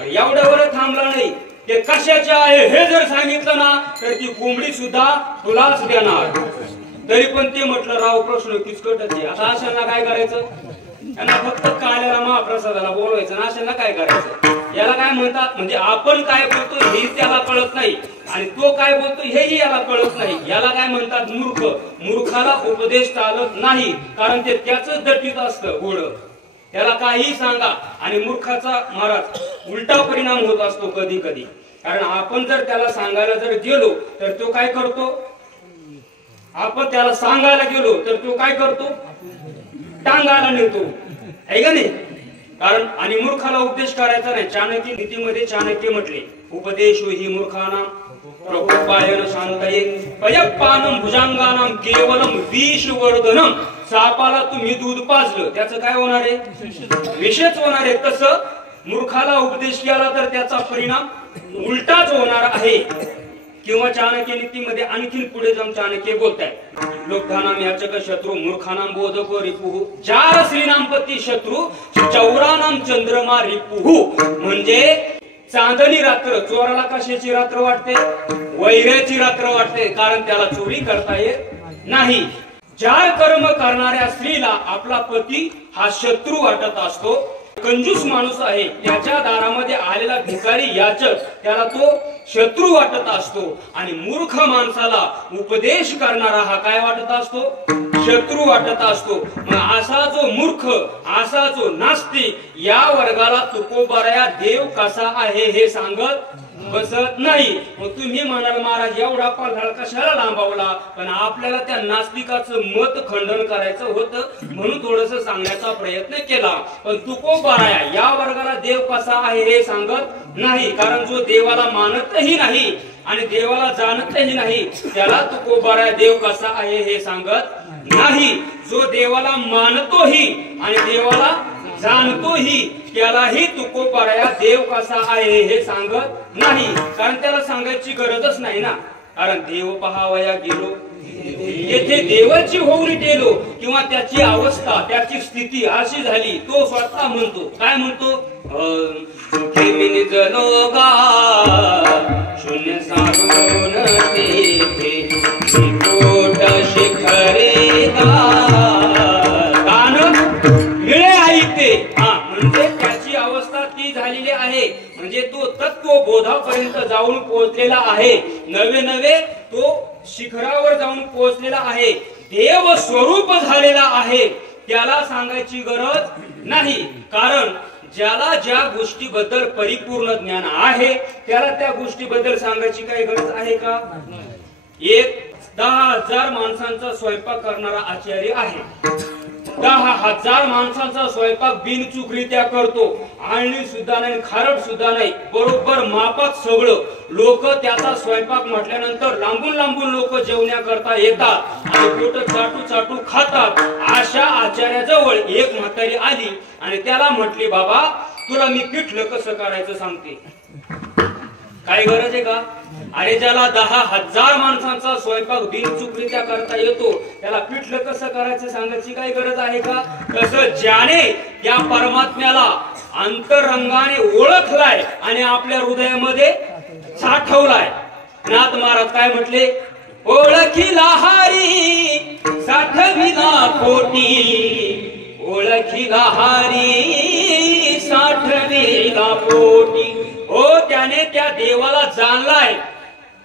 एवढ्यावर थांबला नाही. ते कशाचे आहे हे जर सांगितलं ना तर ती कोंबडी सुद्धा तुलाच देणार. तरी पण ते म्हटलं राव प्रश्न किचकटच आहे. आता अशांना काय करायचं? त्यांना फक्त काल्याला महाप्रसादाला बोलवायचं ना. अशांना काय करायचं? याला काय म्हणतात म्हणजे आपण काय बोलतो हे त्याला कळत नाही आणि तो काय बोलतो हेही याला कळत नाही. याला काय म्हणतात? मूर्ख. मूर्खाला उपदेश चालत नाही, कारण ते त्याच दटीत असतं गोड. त्याला काही सांगा आणि मूर्खाचा महाराज उलटा परिणाम होत असतो कधी कधी. कारण आपण जर त्याला सांगायला जर गेलो तर तो काय करतो? आपण त्याला सांगायला गेलो तर तो काय करतो? टांगायला नेतो, आहे का नाही? कारण आणि मूर्खाला उपदेश करायचा नाही. चाणक्य नीतीमध्ये चाणक्य म्हटले, उपदेश ही मूर्खानां प्रकोपायन शांतये पयप्पानं भुजंगानां केवलम विषवर्धनम. सापाला तुम्ही दूध पाजलं त्याचं काय होणार आहे? विषच होणार आहे. तसं मूर्खाला उपदेश केला तर त्याचा परिणाम उलटाच होणार आहे. किंवा चाणक्य नीतीमध्ये आणखी पुढे जाऊन चाणक्य बोलताय, लोकधानाम याचक शत्रू मूर्खानाम बोधक रिपुः चार श्रीनामपती शत्रू चौरानाम चंद्रमा रिपुः. म्हणजे चांदणी रात्र चोराला कशाची रात्र वाटते? वैराची रात्र वाटते, कारण त्याला चोरी करता येत नाही. जार कर्म करणाऱ्या स्त्रीला आपला पती हा शत्रू वाटत असतो. कंजूस माणूस आहे त्याच्या दारामध्ये आलेला भिकारी याचक त्याला तो शत्रू वाटत असतो. आणि मूर्ख माणसाला उपदेश करणारा हा काय वाटत असतो? शत्रू वाटत असतो. मग असा जो मूर्ख, असा जो नास्तिक, या वर्गाला तुकोबाराया देव कसा आहे हे सांगत बसत नाही. मग तुम्ही म्हणाल महाराज एवढा पालथाळ कशाला लांबवला? पण आपल्याला त्या नास्तिकाचं मत खंडन करायचं होतं म्हणून थोडस सांगण्याचा प्रयत्न केला. पण तुकोबाराया या वर्गाला देव कसा आहे हे सांगत नाही. कारण जो देवाला मानतही नाही आणि देवाला जाणतही नाही त्याला तुकोबाराया देव कसा आहे हे सांगत नाही. जो देवाला मानतोही आणि देवाला जाणतोही त्यालाही तुकोबाराया देव कसा आहे हे सांगत नाही. कारण त्याला सांगायची गरजच नाही ना. कारण देव पहावया गेलो येथे देवाची होऊन गेलो किंवा त्याची अवस्था त्याची स्थिती अशी झाली, तो स्वतः म्हणतो. काय म्हणतो? शून्य सारून तेथे शिखरे गान मिळे ऐकते. हा म्हणजे त्याची अवस्था ती झालेली आहे. म्हणजे तो तत्व बोधापर्यंत जाऊन पोहोचलेला आहे. नवे नवे तो शिखरावर जाऊन पोहोचलेला आहे. देव स्वरूप झालेला आहे. त्याला सांगायची गरज नाही. कारण ज्याला ज्या गोष्टीबद्दल परिपूर्ण ज्ञान आहे त्याला त्या गोष्टीबद्दल सांगायची काही गरज आहे का? एक 10,000 माणसांचा स्वयंपाक करणारा आचार्य आहे. 10,000 माणसांचा स्वयंपाक बिनचूकरित्या करतो. आळणी सुद्धा नाही, खारट सुद्धा नाही, बरोबर मापात सगळं. लोक त्याचा स्वयंपाक म्हटल्यानंतर लांबून लांबून लोक जेवण्याकरता येतात आणि पोट चाटू चाटू खातात. अशा आचार्याजवळ एक म्हातारी आली आणि त्याला म्हटली, बाबा तुला मी पिठलं कसं करायचं सांगते. काय गरज आहे का? अरे ज्याला 10,000 माणसांचा स्वयंपाक बिनचूकरित्या करता येतो त्याला पिठलं कसं करायचं सांगायची काय गरज आहे का? तसं ज्याने या परमात्म्याला अंतरंगाने ओळखलाय आणि आपल्या हृदयामध्ये साठवलाय. नाथ महाराज काय म्हटले? ओळखीला हारी साठविला पोटी, ओळखीला हारी साठविला पोटी. हो त्याने त्या देवाला जाणलाय,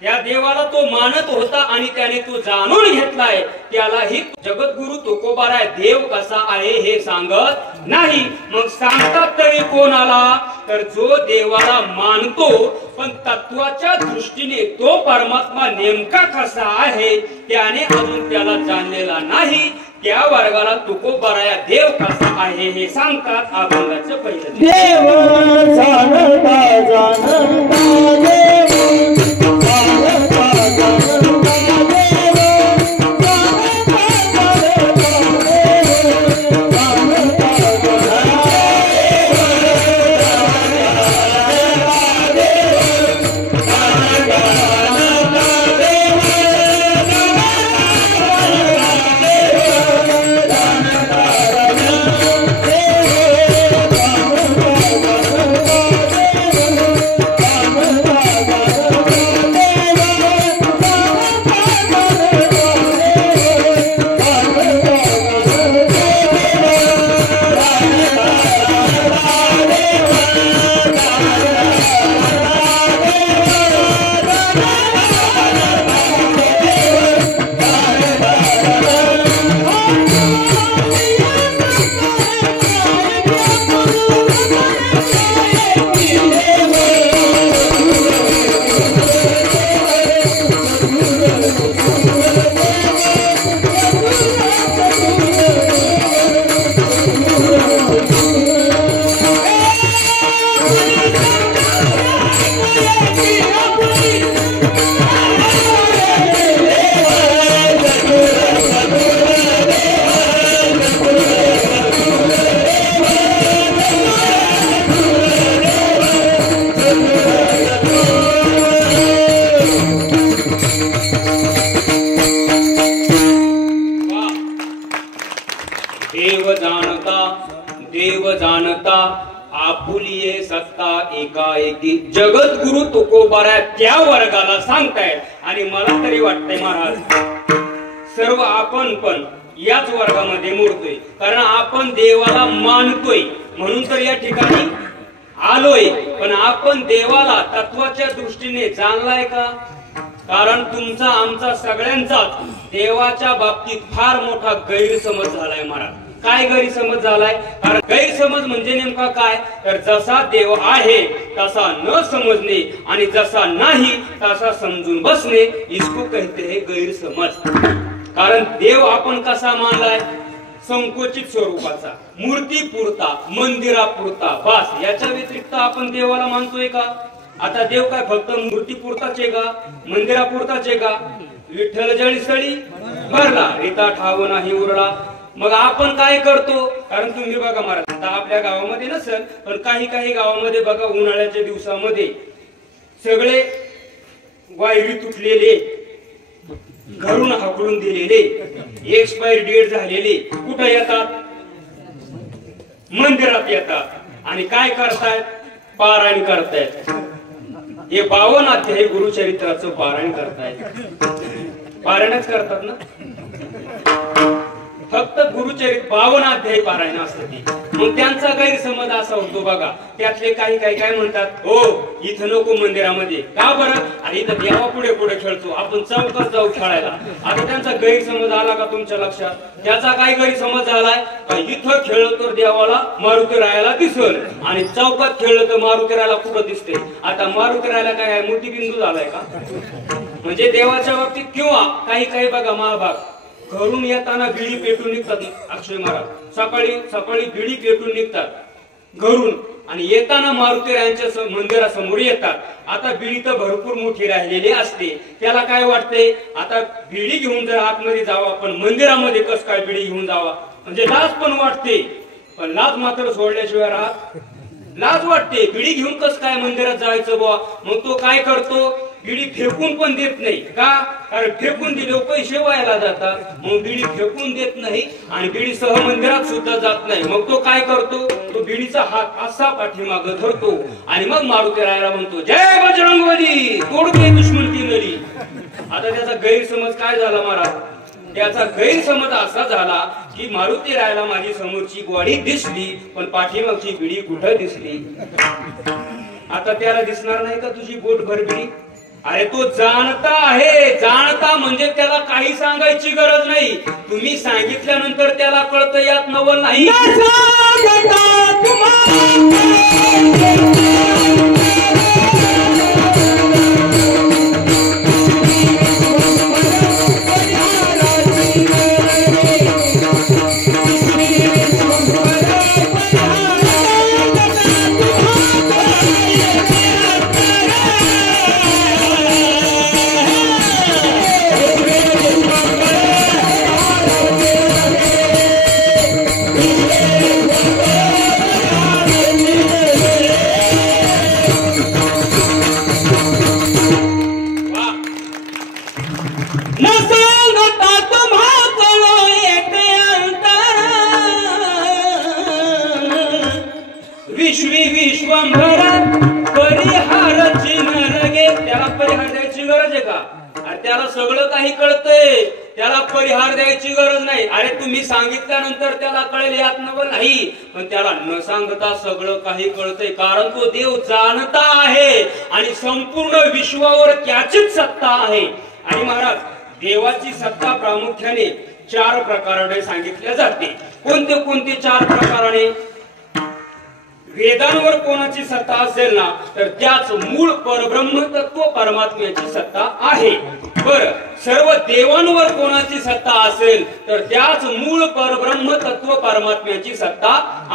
त्या देवाला तो मानत होता आणि त्याने तो जाणून घेतलाय. त्यालाही जगद्गुरु तुकोबाराय देव कसा आहे हे सांगत नाही. मग सांगतात तरी कोणाला, तर जो देवाला मानतो पण तत्वाच्या दृष्टीने तो परमात्मा नेमका कसा आहे त्याने अजून त्याला जाणलेला नाही. त्या वर्गाला तुकोबाराया देव कसा आहे हे सांगतात अभंगाचं पहिलं. देव जाणता जाणता देव जाणता आपुलिये सत्ता एकाएकी. जगद्गुरु तुकोबारा त्या वर्गाला सांगतायत. आणि मला तरी वाटतंय महाराज सर्व आपण पण याच वर्गामध्ये मोडतोय, कारण आपण देवाला मानतोय म्हणून तर या ठिकाणी आलोय. पण आपण देवाला तत्वाच्या दृष्टीने जाणलाय का? कारण तुमचा आमचा सगळ्यांचाच देवाच्या बाबतीत फार मोठा गैरसमज झालाय महाराज. काय गैरसमज झालाय? कारण गैरसमज म्हणजे नेमका काय, तर जसा देव आहे तसा न समजणे आणि जसा नाही तसा समजून बसणे, इसको कहते हैं गैरसमज. कारण देव आपण कसा मानलाय? संकोचित स्वरूपाचा, मूर्ती पुरता, मंदिरा पुरता, बस. याच्या व्यतिरिक्त आपण देवाला मानतोय का? आता देव काय फक्त मूर्ती पुरताच आहे का? मंदिरा पुरताच आहे का? विठ्ठल जळीसळी भरला, रीता ठाव नाही उरला. मग आपण काय करतो? कारण तुम्ही बघा महाराज, आता आपल्या गावामध्ये नसेल पण काही काही गावामध्ये बघा उन्हाळ्याच्या दिवसामध्ये सगळे वायरी तुटलेले, घरून हाकलून दिलेले, एक्सपायर डेट झालेले कुठे येतात? मंदिरात येतात. आणि काय करतायत? पारायण करतायत. हे 52 अध्याय गुरुचरित्राचं पारायण करतायत. पारायणच करतात ना, फक्त गुरुचरित्र 52 अध्याय पारायण असते. मग त्यांचा गैरसमज असा होतो बघा, त्यातले काही काही काय म्हणतात, हो इथं नको मंदिरामध्ये. का बरं? अरे इथं देवा पुढे पुढे खेळतो, आपण चौकात जाऊ खेळायला. आता त्यांचा गैरसमज आला का तुमच्या लक्षात? त्याचा काय गैरसमज झालाय का इथं खेळलं तर देवाला मारुती रायाला दिसल आणि चौकात खेळलं तर मारुती रायाला कुठं दिसते? आता मारुती रायाला काय मोतीबिंदू झालाय का? म्हणजे देवाच्या बाबतीत. किंवा काही काही बघा महाभाग, घरून येताना बिडी पेटून निघतात. अक्षय महाराज सकाळी सकाळी बिडी पेटून निघतात घरून आणि येताना मारुतीरायांच्या मंदिरासमोर येतात. आता बिडी तर भरपूर मोठी राहिलेली असते. त्याला काय वाटते, आता बिडी घेऊन जर आतमध्ये जावा पण मंदिरामध्ये कस काय बिडी घेऊन जावा? म्हणजे लाज पण वाटते. पण लाज मात्र सोडल्याशिवाय राहत लाज वाटते. बिडी घेऊन कस काय मंदिरात जायचं बुवा? मग तो काय करतो, बिडी फेकून पण देत नाही. का? कारण फेकून दिले पैसे वायाला जातात. मग बिडी फेकून देत नाही आणि बिडी सह मंदिरात सुद्धा जात नाही. मग तो काय करतो, तो बिडीचा हात असा पाठीमाग धरतो आणि मग मारुती रायाला म्हणतो, जय बजरंगबली, तोड दे दुश्मन की नरी. आता त्याचा गैरसमज काय झाला महाराज? त्याचा गैरसमज असा झाला की मारुती रायाला माझी समोरची ग्वाडी दिसली पण पाठीमागची बिडी कुठं दिसली? आता त्याला दिसणार नाही का तुझी बोटभर बिडी? अरे तो जाणता आहे, जाणता म्हणजे त्याला काही सांगायची गरज नाही. तुम्ही सांगितल्यानंतर त्याला कळतं यात नवल नाही. त्याला सगळं काही कळतंय, त्याला परिहार द्यायची गरज नाही. अरे तुम्ही सांगितल्यानंतर त्याला कळेल यात नवल नाही, पण त्याला न सांगता सगळं काही कळतंय. कारण तो देव जाणता आहे आणि संपूर्ण विश्वावर त्याचीच सत्ता आहे. आणि महाराज देवाची सत्ता प्रामुख्याने 4 प्रकाराने सांगितल्या जाते. कोणते कोणते 4 प्रकाराने? वेदांवर कोणाची सत्ता असेल ना तर त्याच मूळ परब्रह्म तत्व परमात्म्याची सत्ता आहे. बर, सर्व देवांवर कोणाची सत्ता असेल तर त्याच मूळ परब्रह्म तत्व परमात्म्याची सत्ता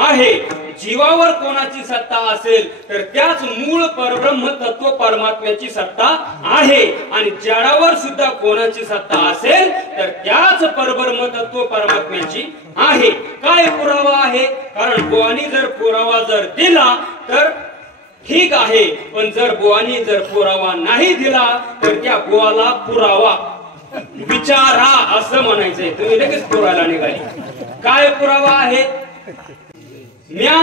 आहे. जीवावर कोणाची सत्ता असेल तर त्याच मूळ परब्रह्म तत्व परमात्म्याची सत्ता आहे. आणि जडावर सुद्धा कोणाची सत्ता असेल तर त्याच परब्रह्म तत्व परमात्म्याची आहे. काय पुरावा आहे? कारण बुवानी जर पुरावा जर दिला तर ठीक आहे, पण जर बुवानी जर पुरावा नाही दिला तर त्या बुवाला पुरावा विचारा असं म्हणायचंय. तुम्ही लगेच पुरायला निघाले. काय पुरावा आहे? म्या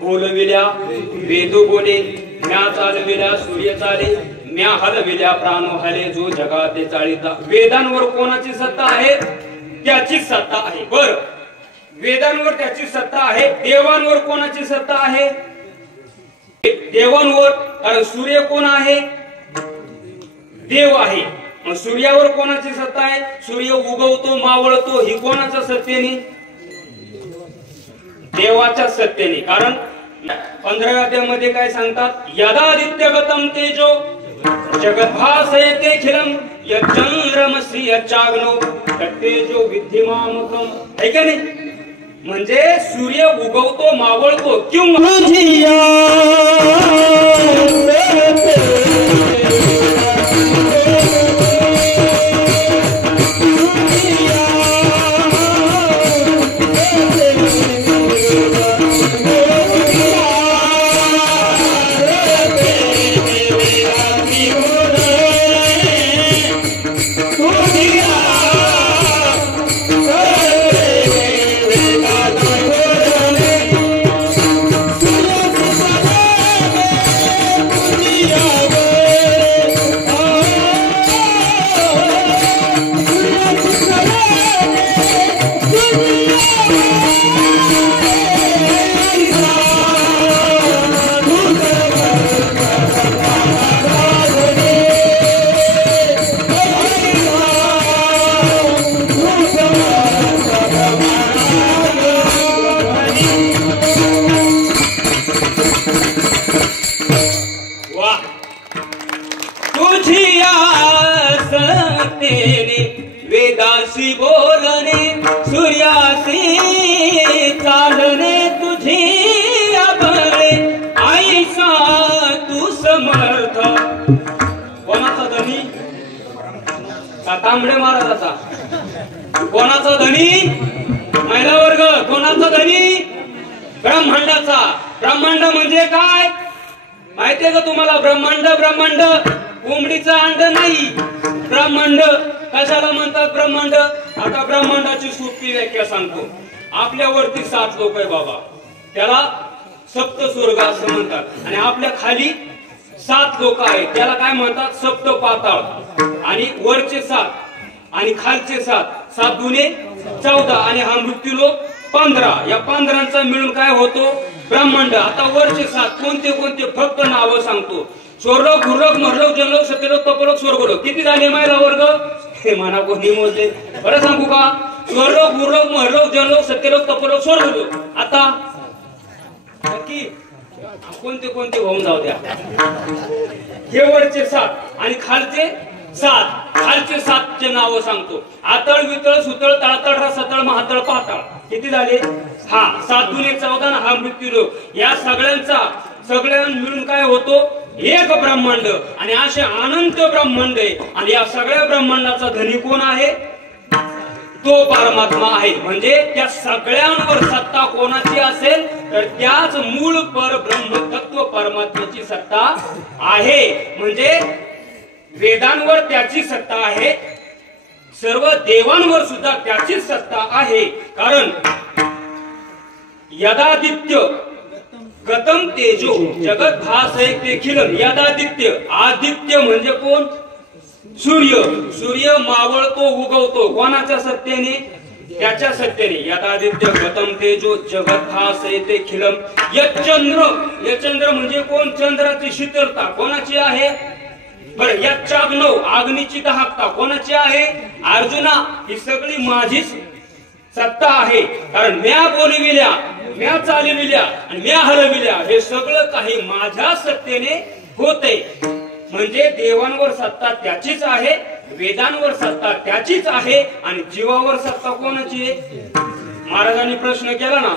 बोलविल्या वेदू बोले, म्या चालविल्या सूर्य चाले, म्या हलविल्या प्राण हले, जो जगाते चाळीता. वेदांवर कोणाची सत्ता आहे? त्याचीच सत्ता आहे. बर, वेदांवर त्याची सत्ता आहे. देवांवर कोणाची सत्ता आहे? देवांवर. कारण सूर्य कोण आहे? देव आहे. मग सूर्यावर कोणाची सत्ता आहे? सूर्य उगवतो मावळतो, ही कोणाच्या सत्तेने? देवाच्या सत्तेने. कारण 15व्या अध्यायामध्ये काय सांगतात? यदादित्यगतम तेजो जगद्भासयते खिलम यच्चंद्रमसि यच्चाग्नो तत्तेजो विद्धिमामुखम. है का नाही? म्हणजे सूर्य उगवतो मावळतो किंवा वेदासी बोलणे सूर्यासी चालणे तुझी अबळे आईसा तू समर्थ. कोणाचा धनी? तांबडे महाराजाचा. कोणाचा धनी? महिला वर्ग. कोणाचा धनी? ब्रह्मांडाचा. ब्रह्मांड म्हणजे काय माहितीये का तुम्हाला? ब्रह्मांड ब्रह्मांड कोंबडीचं अंड नाही. ब्रह्मांड कशाला म्हणतात ब्रह्मांड? आता ब्रह्मांडाची सोपी व्याख्या सांगतो. आपल्यावरती 7 लोक आहे बाबा, त्याला सप्त स्वर्ग असं म्हणतात. आणि आपल्या खाली 7 लोक आहेत, त्याला काय म्हणतात? सप्त पाताळ. आणि वरचे 7 आणि खालचे 7, 7 दुने 14 आणि हा मृत्यूलोक 15. या 15 मिळून काय होतो? ब्रह्मांड. आता वरचे 7 कोणते कोणते फक्त नावं सांगतो. स्वर्लोक, भूलोक, मरलोक, जनलोक, सत्यलोक, तपलोक, स्वर्गलोक. किती झाले महिला वर्ग? हे म्हणा कोणी मोजले? बरं सांगू का? स्वर्लोक, भूलोक, महलोक, जनलोक, सत्यलोक, तपलोक, स्वर्गलोक. आता नक्की कोणते कोणते होऊन जाऊ द्या. हे वरचे 7 आणि खालचे 7. खालचे 7 चे नाव सांगतो. आतळ, वितळ, सुतळ, तळतळ, रसतळ, महातळ, पाताळ. किती झाले? हा 7 दुने 14 हा मृत्यूलोक. या सगळ्यां मिळून काय होतो? एक ब्रह्मांड. आणि असे अनंत ब्रह्मांड आहे. आणि या सगळ्या ब्रह्मांडाचा धनी कोण आहे? तो परमात्मा आहे. म्हणजे त्या सगळ्यांवर सत्ता कोणाची असेल तर त्याच मूळ पर ब्रह्म तत्व परमात्म्याची सत्ता आहे. म्हणजे वेदांवर त्याची सत्ता आहे, सर्व देवांवर सुद्धा त्याचीच सत्ता आहे. कारण यदादित्य गतम तेजो जगत भासयते. यदादित्य, आदित्य म्हणजे कोण? सूर्य. सूर्य मावळतो, उगवतो कोणाच्या सत्तेने? त्याच्या सत्तेने. यदादित्य गतम तेजो जगत भासयते खिलम. यचंद्र म्हणजे कोण? चंद्राची शीतलता कोणाची आहे? बरं, यच्चाग्नौ अग्नीची दहाकता कोणाची आहे? अर्जुना. ही सगळी माझीच सत्ता आहे. कारण म्या बोलविल्या, म्या चालविल्या आणि म्या हलविल्या, हे सगळं काही माझ्या सत्तेने होते. म्हणजे देवांवर सत्ता त्याचीच आहे, वेदांवर सत्ता त्याचीच आहे आणि जीवावर सत्ता कोणाची आहे? महाराजांनी प्रश्न केला ना,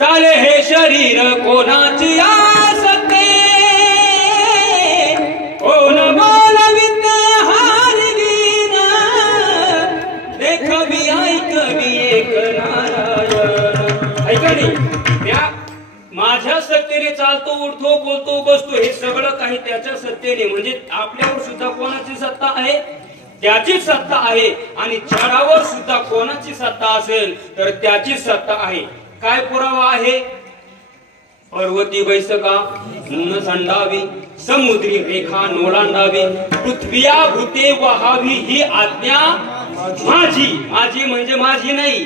चाले हे शरीर कोणाची सत्ते, कोण बोलविते हरवीन, देखवी ऐकवी एक नारायण. ऐका नाही, माझ्या सत्तेने चालतो, उठतो, बोलतो, बसतो, हे सगळं काही त्याच्या सत्तेने. म्हणजे आपल्यावर सुद्धा कोणाची सत्ता आहे? त्याचीच सत्ता आहे. आणि झाडावर सुद्धा कोणाची सत्ता असेल तर त्याचीच सत्ता आहे. काय पुरावा आहे? पर्वती बैसका नून संडावी, समुद्री रेखा नोलांडावी, पृथ्वीया भूते वहावी, ही आज्ञा माझी. माझी म्हणजे माझी नाही,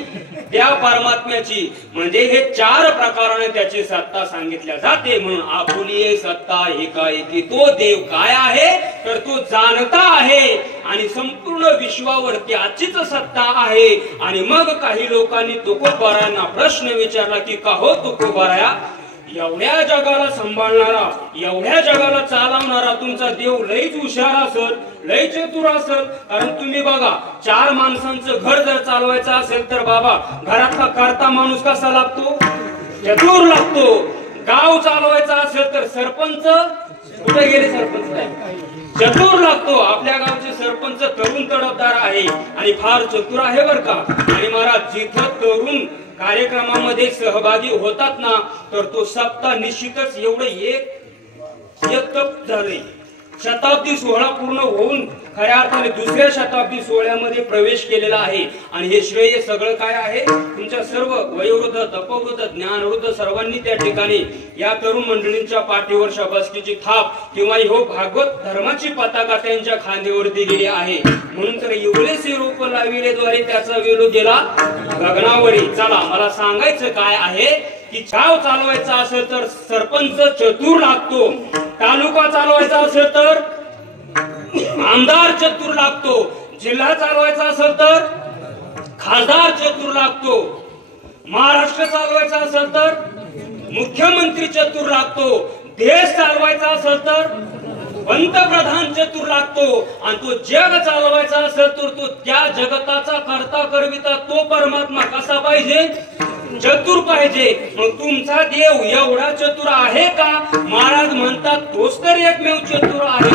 त्या परमात्म्याची. म्हणजे हे 4 प्रकाराने त्याची सत्ता सांगितल्या जाते. म्हणून आपुली सत्ता एकाएकी. तो देव काय आहे तर तो जाणता आहे आणि संपूर्ण विश्वावर त्याचीच सत्ता आहे. आणि मग काही लोकांनी तुकोबारायांना प्रश्न विचारला की का हो तुकोबाराया, एवढ्या जगाला सांभाळणारा, एवढ्या जगाला चालवणारा तुमचा देव लईच हुशार असेल, लई चतुर असेल. कारण तुम्ही बघा, 4 माणसांचं घर जर चालवायचं असेल तर बाबा घरातला करता माणूस कसा लागतो? चतुर लागतो. गाव चालवायचा असेल तर सरपंच कुठे गेले? सरपंच चतुर लागतो. आपल्या गावचे सरपंच तरुण तडफदार आहे आणि फार चतुर आहे बर का. आणि महाराज जिथं तरुण कार्यक्रमामध्ये सहभागी होतात ना, तर तो सप्ताह निश्चितच एवढं एक तप झाले. शताब्दी सोहळा पूर्ण होऊन खऱ्या अर्थाने दुसऱ्या शताब्दी सोहळ्यामध्ये प्रवेश केलेला आहे. आणि हे श्रेय सगळं काय आहे? तुमच्या सर्व वयोवृद्ध, तपवृद्ध, ज्ञानवृद्ध सर्वांनी त्या ठिकाणी या तरुण मंडळींच्या पाठीवर शाबासकीची थाप किंवा हो भागवत धर्माची पताका त्यांच्या खांद्यावर दिलेली आहे. म्हणून तर एवढेसे रोप लाविलेद्वारे त्याचा वेलो गेला गगनावरी. चला, मला सांगायचं काय आहे की गाव चालवायचा असेल तर सरपंच चतुर लागतो, तालुका चालवायचा असेल तर आमदार चतुर लागतो, जिल्हा चालवायचा असेल तर खासदार चतुर लागतो, महाराष्ट्र चालवायचा असेल तर मुख्यमंत्री चतुर लागतो, देश चालवायचा असेल तर पंतप्रधान चतुर लागतो. आणि तो जग चालवायचा असेल तर तो त्या जगताचा करता करविता तो परमात्मा कसा पाहिजे? चतुर पाहिजे. मग तुमचा देव एवढा चतुर आहे का? महाराज म्हणतात तोच तर एकमेव चतुर आहे.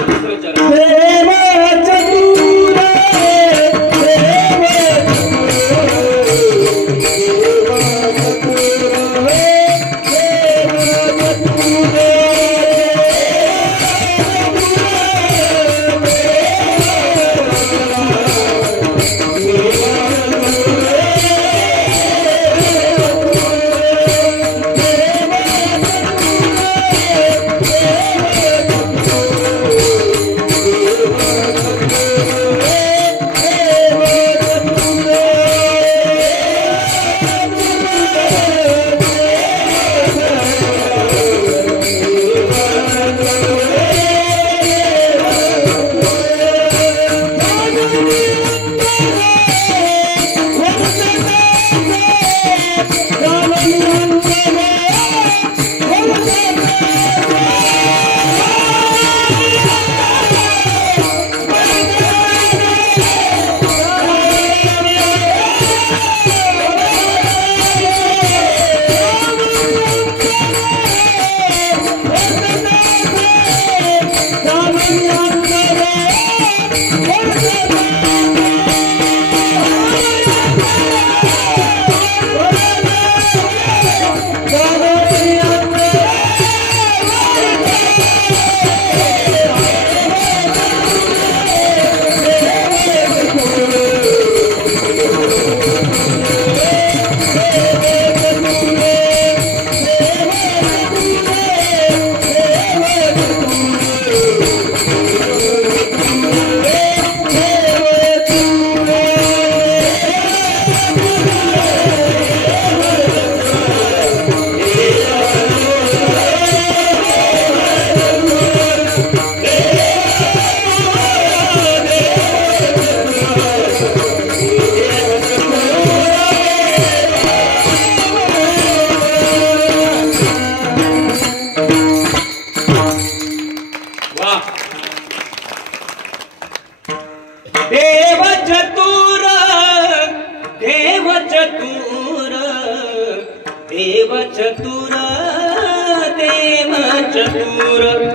देव चतुर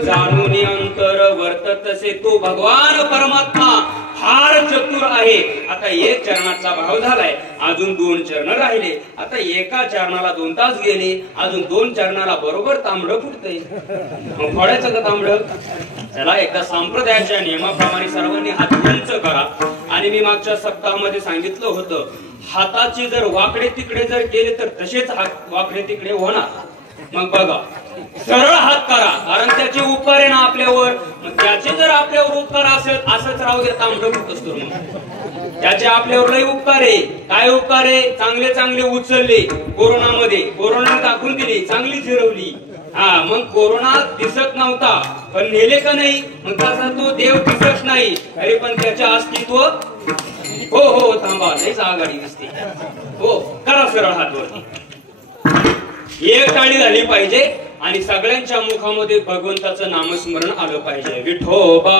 जाणून अंतर वर्ततसे तो भगवान परमात्मा फार चतुर आहे. आता एक चरणाचा भाव झालाय, अजून 2 चरण राहिले. आता एका चरणाला 2 तास गेले, अजून 2 चरणाला बरोबर तांबडं फुटतंय. मग फोडायचं का तांबडं? चला एकदा संप्रदायाच्या नियमाप्रमाणे सर्वांनी हात उंच करा. आणि मी मागच्या सप्ताहामध्ये सांगितलं होतं, हाताचे जर वाकडे तिकडे जर केले तर तसेच हात वाकडे तिकडे होणार. मग बघा, सरळ हात करा, कारण त्याचे उपकार आहे ना आपल्यावर. मग त्याचे जर आपल्यावर उपकार असेल, असंच राहू दे, तांबडं फुटत असतो. मग त्याचे आपल्यावर लई उपकार आहे. काय उपकार आहे? चांगले चांगले उचलले. कोरोनाने दाखवून दिली, चांगली फिरवली. हा, मग कोरोना दिसत नव्हता पण नेले का नाही? मग तसा तो देव दिसत नाही, अरे पण त्याचे अस्तित्व हो थांबा, लईच आघाडी दिसते. हो, करा सरळ हात वरती. एक टाळी झाली पाहिजे आणि सगळ्यांच्या मुखामध्ये भगवंताचं नामस्मरण आलं पाहिजे. विठोबा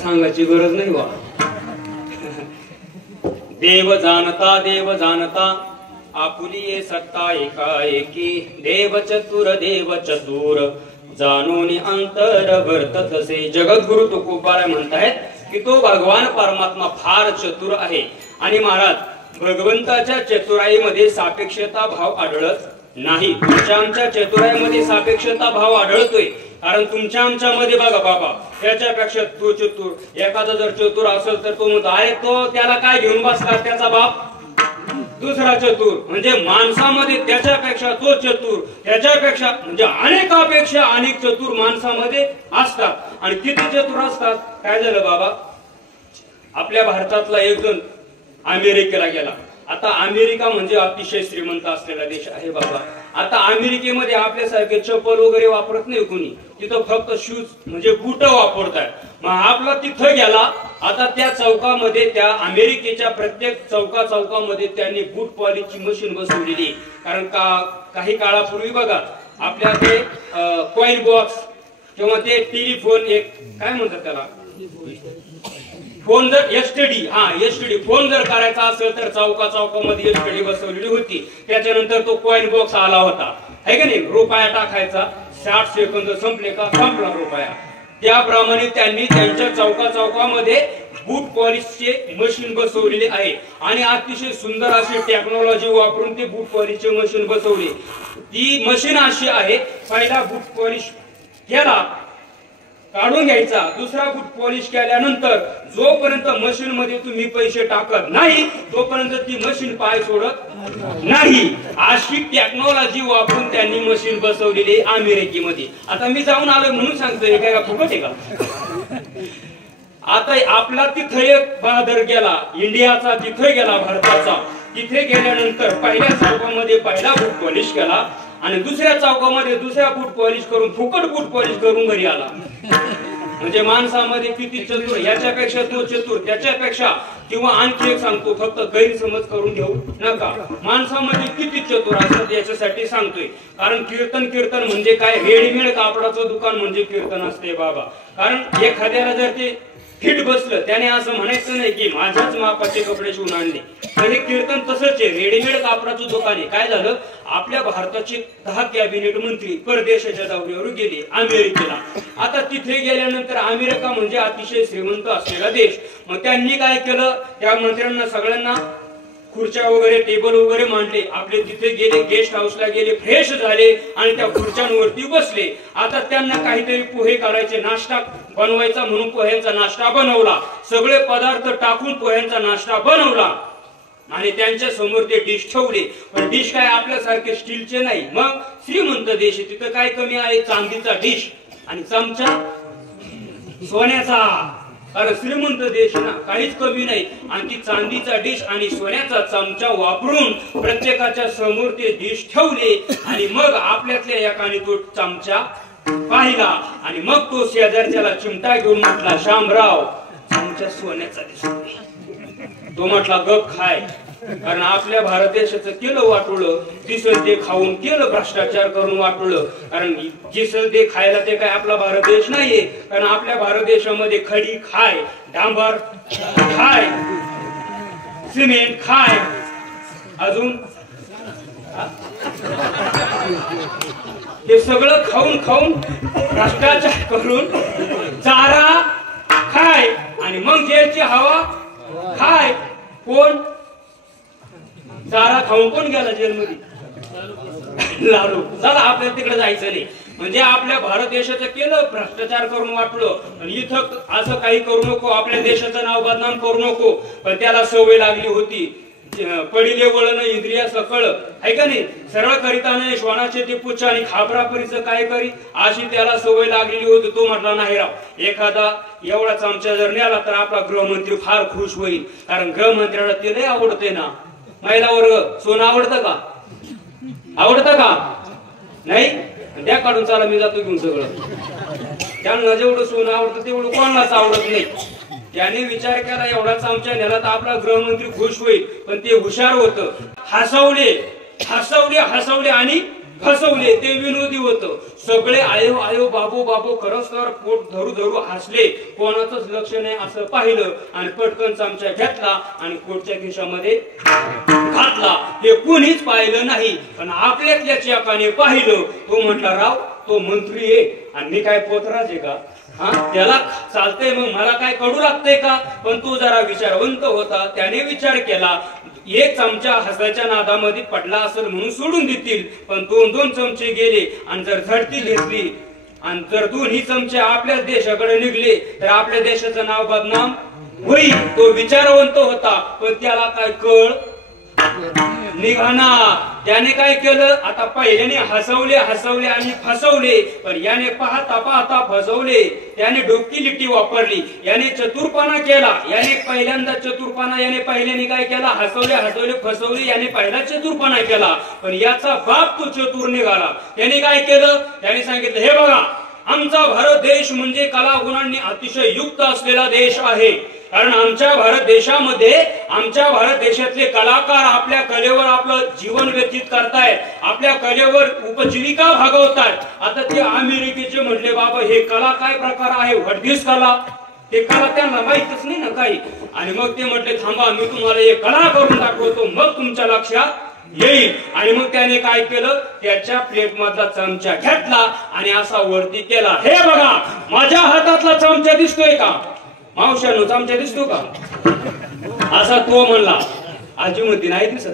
सांगायची गरज नाही बा. देव जाणता आपुली सत्ता एकाएकी. देव चतुर जाणून अंतर वर्ततसे. जगद्गुरु तुकोबाराय म्हणतायत की तो भगवान परमात्मा फार चतुर आहे. आणि महाराज, भगवंताच्या चतुराईमध्ये सापेक्षता भाव आढळत नाही. तुमच्या आमच्या चतुराईमध्ये सापेक्षता भाव आढळतोय. कारण तुमच्या आमच्या मध्ये बघा बाबा, त्याच्यापेक्षा तो चतुर. एखादा जर चतुर असेल तर तो म्हणतो, अरे तो त्याला काय घेऊन बसला, त्याचा बाप दुसरा चतुर. म्हणजे माणसामध्ये त्याच्यापेक्षा तो चतुर, त्याच्यापेक्षा म्हणजे अनेकापेक्षा अनेक चतुर माणसामध्ये असतात. आणि किती चतुर असतात? काय झालं बाबा, आपल्या भारतातला एक जण अमेरिकेला गेला. आता अमेरिका म्हणजे अतिशय श्रीमंत असलेला देश आहे बाबा. आता अमेरिकेमध्ये आपल्यासारखे चप्पल वगैरे वापरत नाही कोणी, तिथं फक्त शूज म्हणजे बूट वापरताय. मग आपला तिथं गेला. आता त्या चौकामध्ये, त्या अमेरिकेच्या प्रत्येक चौकामध्ये त्यांनी बूट पॉलिशची मशीन बसवलेली. कारण काही काळापूर्वी बघा, आपल्या ते कॉइन बॉक्स किंवा ते टेलिफोन, एक काय म्हणतात त्याला, फोन जर एसटीडी फोन जर करायचा असेल तर चौकामध्ये एसटीडी बसवलेली होती. त्याच्यानंतर तो कॉइन बॉक्स आला होता, है का नाही? रुपया टाकायचा, 60 सेकंद संपले का संपला रुपया. त्याप्रमाणे त्यांनी त्यांच्या चौकामध्ये बूट पॉलिशचे मशीन बसवलेले आहे. आणि अतिशय सुंदर अशी टेक्नॉलॉजी वापरून ते बूट पॉलिशचे मशीन बसवले. ती मशीन अशी आहे, पहिला बूट पॉलिश केला, काढून घ्यायचा. दुसरा बूट पॉलिश केल्यानंतर जोपर्यंत मशीन मध्ये तुम्ही पैसे टाकत नाही तोपर्यंत ती मशीन पाय सोडत नाही. अशी टेक्नॉलॉजी वापरून त्यांनी मशीन बसवलेली अमेरिकेमध्ये. आता मी जाऊन आलोय म्हणून सांगतोय, काय का फुकट आहे का? आता आपला तिथे एक बहादर गेला, इंडियाचा तिथे गेला, भारताचा. तिथे गेल्यानंतर पहिल्या चौकामध्ये पहिला बूट पॉलिश केला आणि दुसऱ्या चौकामध्ये दुसरा बूट पॉलिश करून, फुकट बूट पॉलिश करून घरी आला. म्हणजे माणसामध्ये किती चतुर, याच्यापेक्षा तो चतुर, त्याच्यापेक्षा. किंवा आणखी एक सांगतो, फक्त गैरसमज करून घेऊ नका. माणसामध्ये किती चतुर असतात याच्यासाठी सांगतोय. कारण कीर्तन म्हणजे काय, रेडीमेड कापडाचं दुकान म्हणजे कीर्तन असते बाबा. कारण एखाद्याला जर ते फिट बसलं, त्याने असं म्हणायचं नाही की माझ्याच मापाचे कपडे शिवून आणले. तर हे कीर्तन तसंच आहे, रेडीमेड कापडाचं दुकान आहे. काय झालं, आपल्या भारताचे 10 कॅबिनेट मंत्री परदेशाच्या दौऱ्यावर गेले अमेरिकेला. आता तिथे गेल्यानंतर अमेरिका म्हणजे अतिशय श्रीमंत असलेला देश. मग त्यांनी काय केलं, त्या मंत्र्यांना सगळ्यांना खुर्च्या वगैरे टेबल वगैरे मांडले. आपले तिथे गेले, गेस्ट हाऊसला गेले, फ्रेश झाले आणि त्या खुर्च्यांवरती बसले. आता त्यांना काहीतरी पोहे करायचे, नाश्ता बनवायचा म्हणून पोह्यांचा नाश्ता बनवला. सगळे पदार्थ टाकून पोह्यांचा नाश्ता बनवला आणि त्यांच्या समोर ते डिश ठेवले. पण डिश काय आपल्यासारखे स्टीलचे नाही. मग श्रीमंत देश आहे, तिथं काय कमी आहे, चांदीचा डिश आणि चमचा सोन्याचा. कारण श्रीमंत देश ना, काहीच कमी नाही. आणि ती चांदीचा डिश आणि सोन्याचा चमचा वापरून प्रत्येकाच्या समोर ते डिश ठेवले. आणि मग आपल्यातल्या एकाने तो चमचा पाहिला आणि मग तो शेजारच्याला चिमटा घेऊन म्हटला, शामराव चमचा सोन्याचा दिसतोय. तो म्हटला, गप खाय. कारण आपल्या भारत देशाचं केलं वाटोळं, दिसल ते खाऊन केलं भ्रष्टाचार करून वाटोळं. कारण दिसल ते खायला ते काय आपला भारत देश नाहीये. कारण आपल्या भारत देशामध्ये खडी खाय, डांबर खाय, सिमेंट खाय, अजून हे सगळं खाऊन खाऊन भ्रष्टाचार करून चारा खाय आणि मग जेलची हवा खाय. कोण चारा खाऊन कोण गेला जेलमध्ये, लालू. चला आपल्याला तिकडे जायचं नाही. म्हणजे आपल्या भारत देशाचं केलं भ्रष्टाचार करून वाटलं आणि इथं असं काही करू नको, आपल्या देशाचं नाव बदनाम करू नको. पण त्याला सवय लागली होती, पडिले वळण इंद्रिया सकळ आहे का नाही, सरळ करिता नाही श्वानाचे ते पुच्छ आणि खापरापरीचं काय करी, अशी त्याला सवय लागलेली होती. तो म्हटला, नाही राव, एखादा एवढा चमचा जर नेला तर आपला गृहमंत्री फार खुश होईल. कारण गृहमंत्र्याला ते लय आवडते ना. महिला वर्ग, सोनं आवडतं का, आवडतं का नाही, त्या काढून चला मी जातो घेऊन सगळं. त्यांना जेवढं सोनं आवडतं तेवढं कोणालाच आवडत नाही. त्याने विचार केला, एवढा चमचा नेला तर आपला गृहमंत्री खुश होईल. पण ते हुशार होतं, हसवले हसवले हसवले आणि फसवले. ते विनोदी होतं. सगळे आयो आयो बाबू बाबू खरंच तर पोट धरू धरू हसले. कोणाचंच लक्ष नाही असं पाहिलं आणि पटकन चमचा घेतला आणि पोटच्या खिशामध्ये घातला. हे कोणीच पाहिलं नाही. पण आपल्यातल्या एकाने पाहिलं. तो म्हटला, राव तो मंत्री आहे आणि मी काय पोतराज आहे का, हा त्याला चालतंय, मग मला काय कडू लागतंय का. पण तो जरा विचारवंत होता. त्याने विचार केला, एक चमचा हसाच्या नादामध्ये पडला असेल म्हणून सोडून देतील. पण 2-2 चमचे गेले आणि जर झडती घेतली आणि जर 2ही चमचे आपल्याच देशाकडे निघले तर आपल्या देशाचं नाव बदनाम होईल. तो विचारवंत होता. पण त्याला काय कळ निघाना. त्याने काय केलं, आता पहिल्याने हसवले हसवले आणि फसवले. पण याने पाहता पाहता फसवले. त्याने डोकी लिट्टी वापरली. याने चतुरपणा केला. याने पहिल्यांदा चतुरपणा, याने पहिल्याने काय केला, हसवले हसवले फसवले. याने पहिला चतुरपणा केला. पण याचा बाप तो चतुर निघाला. त्याने काय केलं, त्याने सांगितलं, हे बघा, आमचा भारत देश म्हणजे कलागुणांनी अतिशय युक्त असलेला देश आहे. कारण आमच्या भारत देशामध्ये, आमच्या भारत देशातले कलाकार आपल्या कलेवर आपलं जीवन व्यतीत करतायत, आपल्या कलेवर उपजीविका भागवतात. आता ते अमेरिकेचे म्हटले, बाबा हे कला काय प्रकार आहे, व्हॉट दिस कला, ते कला त्यांना माहितच नाही ना काही. आणि मग ते म्हटले, थांबा मी तुम्हाला एक कला करून दाखवतो, मग तुमच्या लक्षात येईल. आणि मग त्याने काय केलं, त्याच्या प्लेट मधला चमचा घेतला आणि असा वरती केला. हे बघा, माझ्या हातातला चमचा दिसतोय का, मावशानो चमचा दिसतो का, असा तो म्हणला. आजी म्हणते नाही दिसत,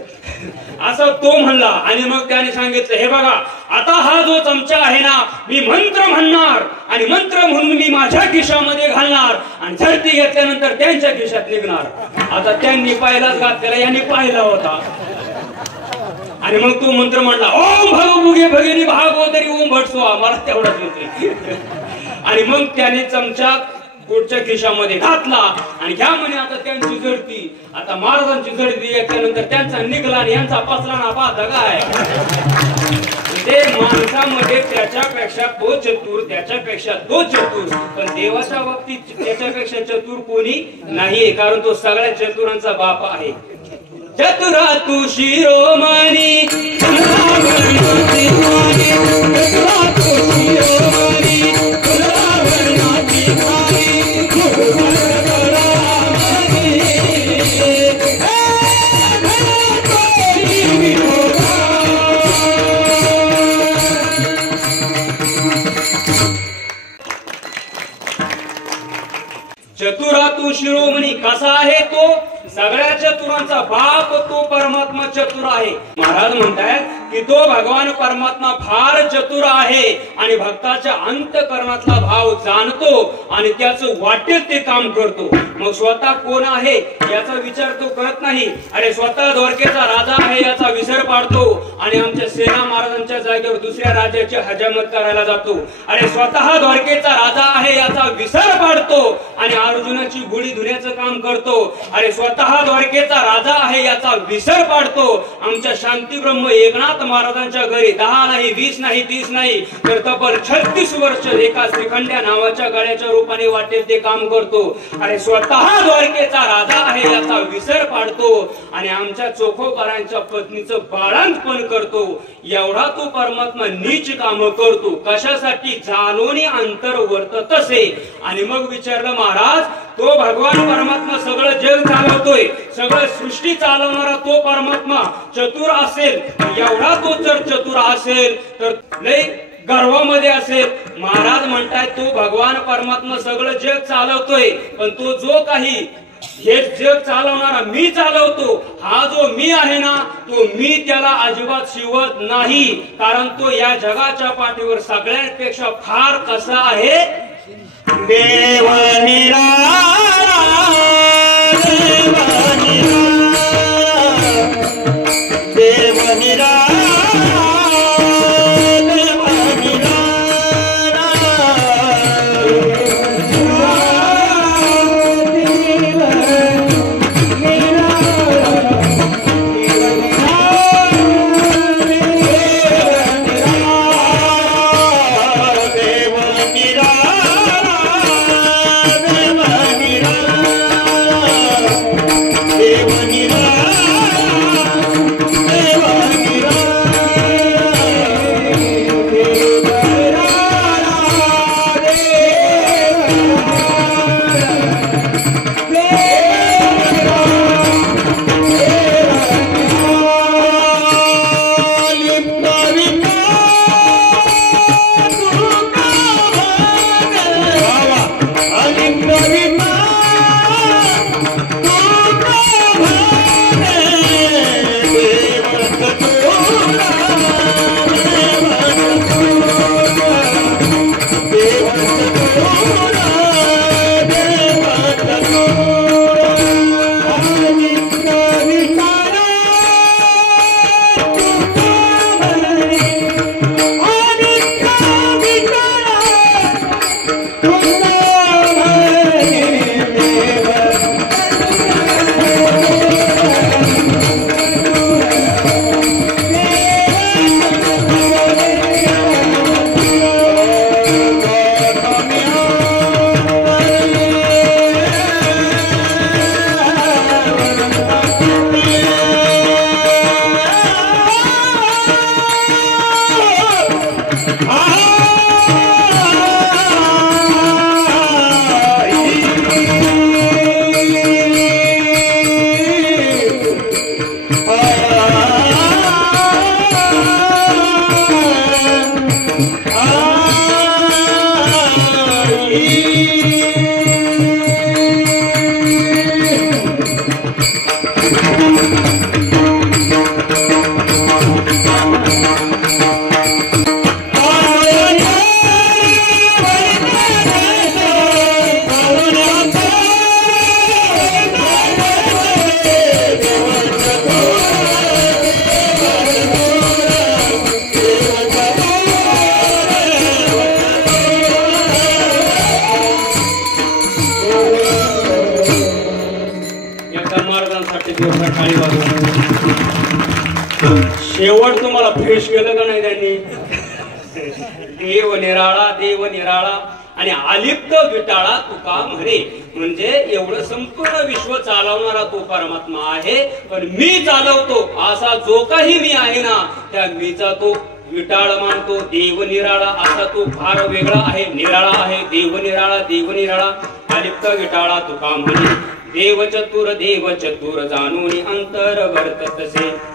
असा तो म्हणला. आणि मग त्याने सांगितलं, हे बघा, आता हा जो चमचा आहे ना, मी मंत्र म्हणणार आणि मंत्र म्हणून मी माझ्या खिशामध्ये घालणार आणि झडती घेतल्यानंतर त्यांच्या खिशात निघणार. आता त्यांनी पहिलाच घातलेला, यांनी पाहिला होता. आणि मग तो मंत्र म्हणला, ओम भगवुगे भगिनी भागवतरी ओम भटसो, मला तेवढाच येतोय. आणि मग त्याने चमचा पोटच्या खिशामध्ये घातला आणि घ्या म्हणे आता त्यांची जडती. आता महाराजांची जडती घेतल्यानंतर त्यांचा निघला आणि यांचा पसला ना पाहता काय. ते माणसामध्ये त्याच्यापेक्षा तो चतुर, त्याच्यापेक्षा तो चतुर. पण देवाच्या बाबतीत त्याच्यापेक्षा चतुर कोणी नाहीये. कारण तो सगळ्या चतुरांचा बाप आहे. चतुरा तू शिरोमणी, चतुरा तू शिरोमणी, शिरोमणी कसा आहे तो सगळ्या चतुरांचा बाप तो परमात्मा चतुर आहे. महाराज म्हणतात की तो भगवान परमात्मा फार चतुर आहे आणि भक्ताच्या अंतःकरणातला भाव जाणतो आणि त्याचं वाटेल ते काम करतो. मग स्वतः कोण आहे याचा विचार तो करत नाही. अरे स्वतः द्वारकेचा राजा आहे याचा विसर पाडतो आणि आमच्या सेना महाराजांच्या जागेवर दुसऱ्या राज्याची हजामत करायला जातो. अरे स्वतः द्वारकेचा राजा आहे याचा विसर पाडतो आणि अर्जुनाची गोळी धुण्याचं काम करतो. अरे स्वतः द्वारकेचा राजा आहे याचा विसर पाडतो. आमच्या शांती ब्रह्म एकनाथ महाराजांच्या घरी 10 नाही 20 नाही 30 नाही तर तब्बल 36 वर्ष एका श्रीखंड्या नावाच्या गड्याच्या रूपाने वाटेल ते काम करतो. अरे स्वतः द्वारकेचा राजा आहे याचा विसर पाडतो आणि आमच्या चोखोबारांच्या पत्नीचं बाळंतपण करतो. एवढा तो परमात्मा नीच काम करतो. कशासाठी? जाणून अंतर वर्तत असे. आणि मग विचारलं महाराज तो भगवान परमात्मा सगळं जग चालवतोय, सगळं सृष्टी चालवणारा तो परमात्मा चतुर असेल, एवढा तो जर चतुर असेल तर लय गर्वामध्ये असेल. महाराज म्हणताय तो भगवान परमात्मा सगळं जग चालवतोय पण तो जो काही हे जग चालवणारा मी चालवतो हा जो मी आहे ना तो मी त्याला अजिबात शिवत नाही. कारण तो या जगाच्या पाठीवर सगळ्यांपेक्षा फार कसा आहे? देव निराळा, देव निराळा. शेवट तुम्हाला फ्रेश केलं का नाही त्यांनी? देव निराळा, देव निराळा आणि आलिप्त विटाळा तुका म्हणे. म्हणजे एवढं संपूर्ण विश्व चालवणारा तो परमात्मा आहे पण मी चालवतो असा जो काही मी आहे ना त्या मीचा तो विटाळ मानतो. देव निराळा असा तो फार वेगळा आहे, निराळा आहे. देव निराळा, देव निराळा आलिप्त विटाळा तुका म्हणे. देव चतुर जाणून अंतर वर्ततसे.